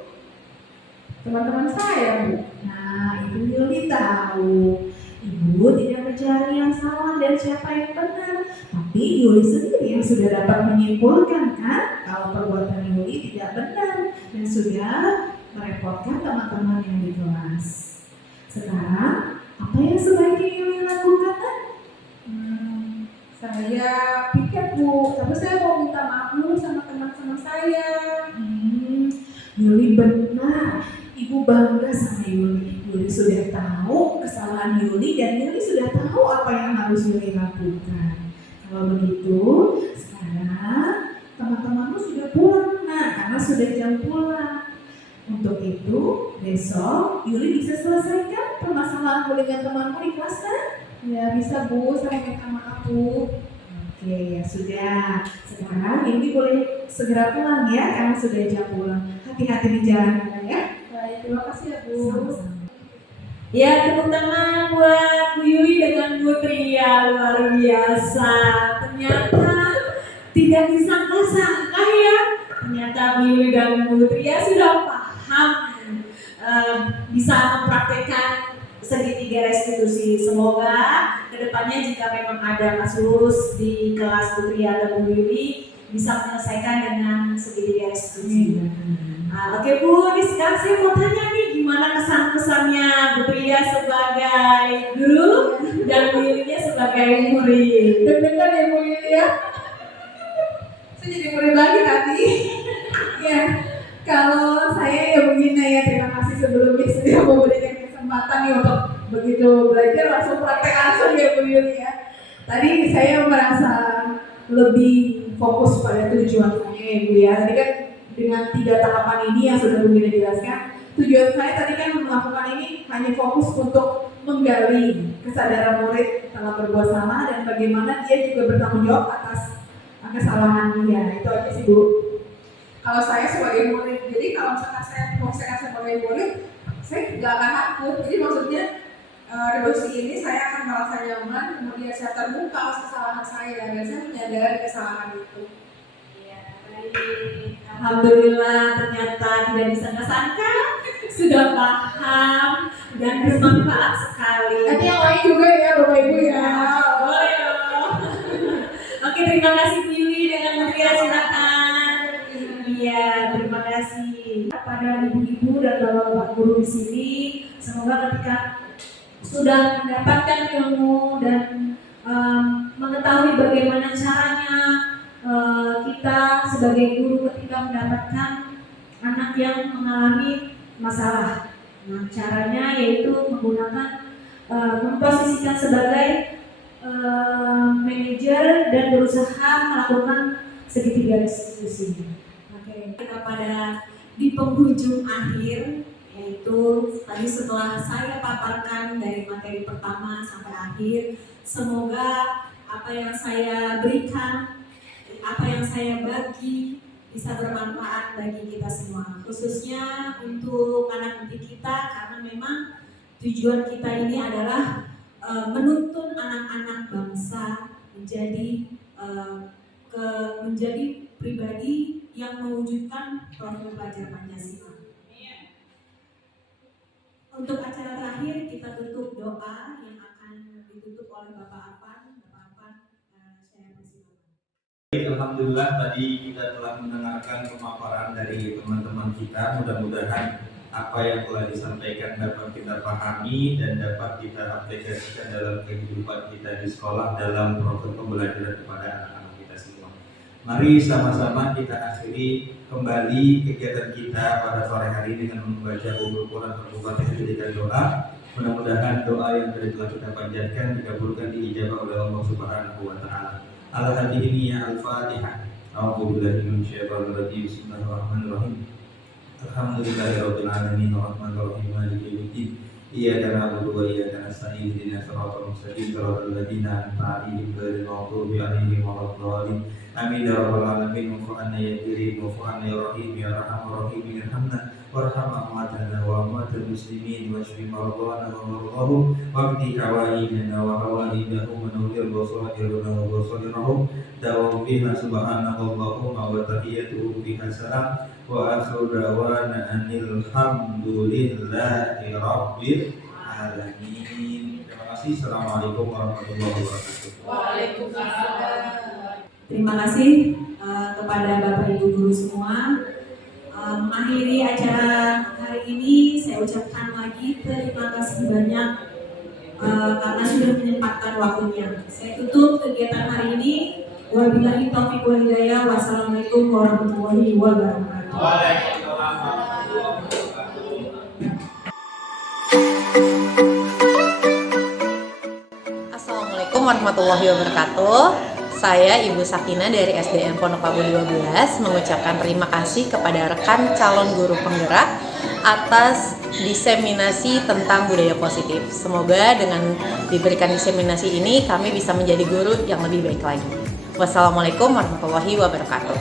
Teman-teman saya Bu. Nah, itu Yuli tahu. Ibu tidak mencari yang salah dan siapa yang benar, tapi Yuli sendiri yang sudah dapat menyimpulkan kan kalau perbuatan Yuli tidak benar dan sudah merepotkan teman-teman yang di kelas. Sekarang, apa yang sebaiknya Yuli lakukan? Saya piket Bu, tapi saya mau minta maaf dulu sama teman-teman saya. Yuli benar, Ibu bangga sama Yuli. Yuli sudah tahu kesalahan Yuli dan Yuli sudah tahu apa yang harus Yuli lakukan. Kalau begitu, sekarang teman-temanmu sudah pulang, karena sudah jam pulang. Untuk itu, besok Yuli bisa selesaikan permasalahanmu dengan temanmu di kelas, kan? Ya bisa Bu, saya minta maaf Bu. Oke, ya sudah. Sekarang Yuli boleh segera pulang ya, karena sudah jam pulang. Hati-hati di jalan ya. Baik, terima kasih ya Bu. Sama-sama. Ya, tepuk tangan buat Bu Yuli dengan Bu Tria, luar biasa. Ternyata tidak disangka-sangka ya. Ternyata Bu Yuli dan Bu Tria sudah paham bisa mempraktekkan segitiga restitusi. Semoga kedepannya jika memang ada kasus di kelas Bu Tria dan Bu Yuli bisa menyelesaikan dengan segitiga restitusi. Oke Bu, ini sekarang saya mau tanya nih, gimana kesan-kesannya Bu Tria sebagai guru dan Bu Yulinya sebagai murid? Deg-degan ya Bu Yuli ya. Saya jadi murid lagi tadi. Ya, kalau saya ya begini ya, terima kasih sebelumnya sudah memberikan kesempatan nih untuk begitu belajar langsung praktek langsung ya Bu Yuli ya. Tadi saya merasa lebih fokus pada tujuan saya ya Bu ya. Tadi kan dengan 3 tahapan ini yang sudah Bu Gina jelaskan, tujuan saya tadi kan melakukan ini hanya fokus untuk menggali kesadaran murid telah berbuat salah dan bagaimana dia juga bertanggung jawab atas kesalahan dia. Itu aja sih Bu. Kalau saya sebagai murid, jadi kalau misalkan saya sebagai murid, saya nggak akan takut. Jadi maksudnya reduksi ini saya akan merasa nyaman, kemudian saya terbuka atas kesalahan saya dan saya menyadari kesalahan itu. Alhamdulillah, ternyata tidak disangka-sangka sudah paham dan bermanfaat sekali. Nanti yang lain juga ya Bapak Ibu ya. Boleh dong. Oke, terima kasih Bu Yuli dengan Bu Tria, silakan. Iya, terima kasih kepada ibu-ibu dan bapak-bapak guru di sini. Semoga ketika sudah mendapatkan ilmu dan mengetahui bagaimana caranya kita sebagai guru ketika mendapatkan anak yang mengalami masalah. Nah, caranya yaitu menggunakan memposisikan sebagai manajer dan berusaha melakukan segitiga diskusi. Oke, kepada di penghujung akhir, yaitu tadi setelah saya paparkan dari materi pertama sampai akhir, semoga apa yang saya berikan, apa yang saya bagi bisa bermanfaat bagi kita semua, khususnya untuk anak didik kita, karena memang tujuan kita ini adalah menuntun anak-anak bangsa menjadi pribadi yang mewujudkan profil pelajar Pancasila. Untuk acara terakhir kita tutup doa yang akan ditutup oleh Bapak Afan. Bapak Afan, saya persilakan. Alhamdulillah tadi kita telah mendengarkan pemaparan dari teman-teman kita. Mudah-mudahan apa yang telah disampaikan dapat kita pahami dan dapat kita aplikasikan dalam kehidupan kita di sekolah dalam proses pembelajaran kepada anak-anak kita semua. Mari sama-sama kita akhiri kembali kegiatan kita pada sore hari ini dengan membaca Quran terbuka dan doa. Mudah-mudahan doa yang telah kita panjatkan dikabulkan diijabah oleh Allah Subhanahu wa taala. Al-Hadiyah Al-Fatihah. A'udzubillahi minasyaitonir rajim. Bismillahirrahmanirrahim. Alhamdulillahirabbil alamin arrahmanir rahim maliki yaumiddin. Iyyaka na'budu wa iyyaka nasta'in ihdinas siratal mustaqim siratal ladzina an'amta 'alaihim ghairil maghdubi 'alaihim waladdallin. Amin ya rabbal alamin. Wa'ana ya karim wa'ana ya rahim ya arhamar rahimin irhamna warham amwatana wa amwatal muslimin washfi maradana wa maradahum waqdi hawaijana wa hawaijahum wa nawwir basairana wa basairahum dawam biha subhanakallahumma wa tahiyyatuhum biha salam wa akhiru da'wana anil hamdulillahi rabbil alamin. Terima kasih. Assalamualaikum warahmatullahi wabarakatuh. Waalaikumsalam. Terima kasih kepada Bapak Ibu guru semua. Mengakhiri acara hari ini saya ucapkan lagi terima kasih banyak karena sudah menyempatkan waktunya. Saya tutup kegiatan hari ini. Wabillahi taufiq wal hidayah. Wassalamualaikum warahmatullahi wabarakatuh. Assalamualaikum warahmatullahi wabarakatuh. Saya Ibu Sakina dari SDN Pondok Labu 12 mengucapkan terima kasih kepada rekan calon guru penggerak atas diseminasi tentang budaya positif. Semoga dengan diberikan diseminasi ini kami bisa menjadi guru yang lebih baik lagi. Wassalamualaikum warahmatullahi wabarakatuh.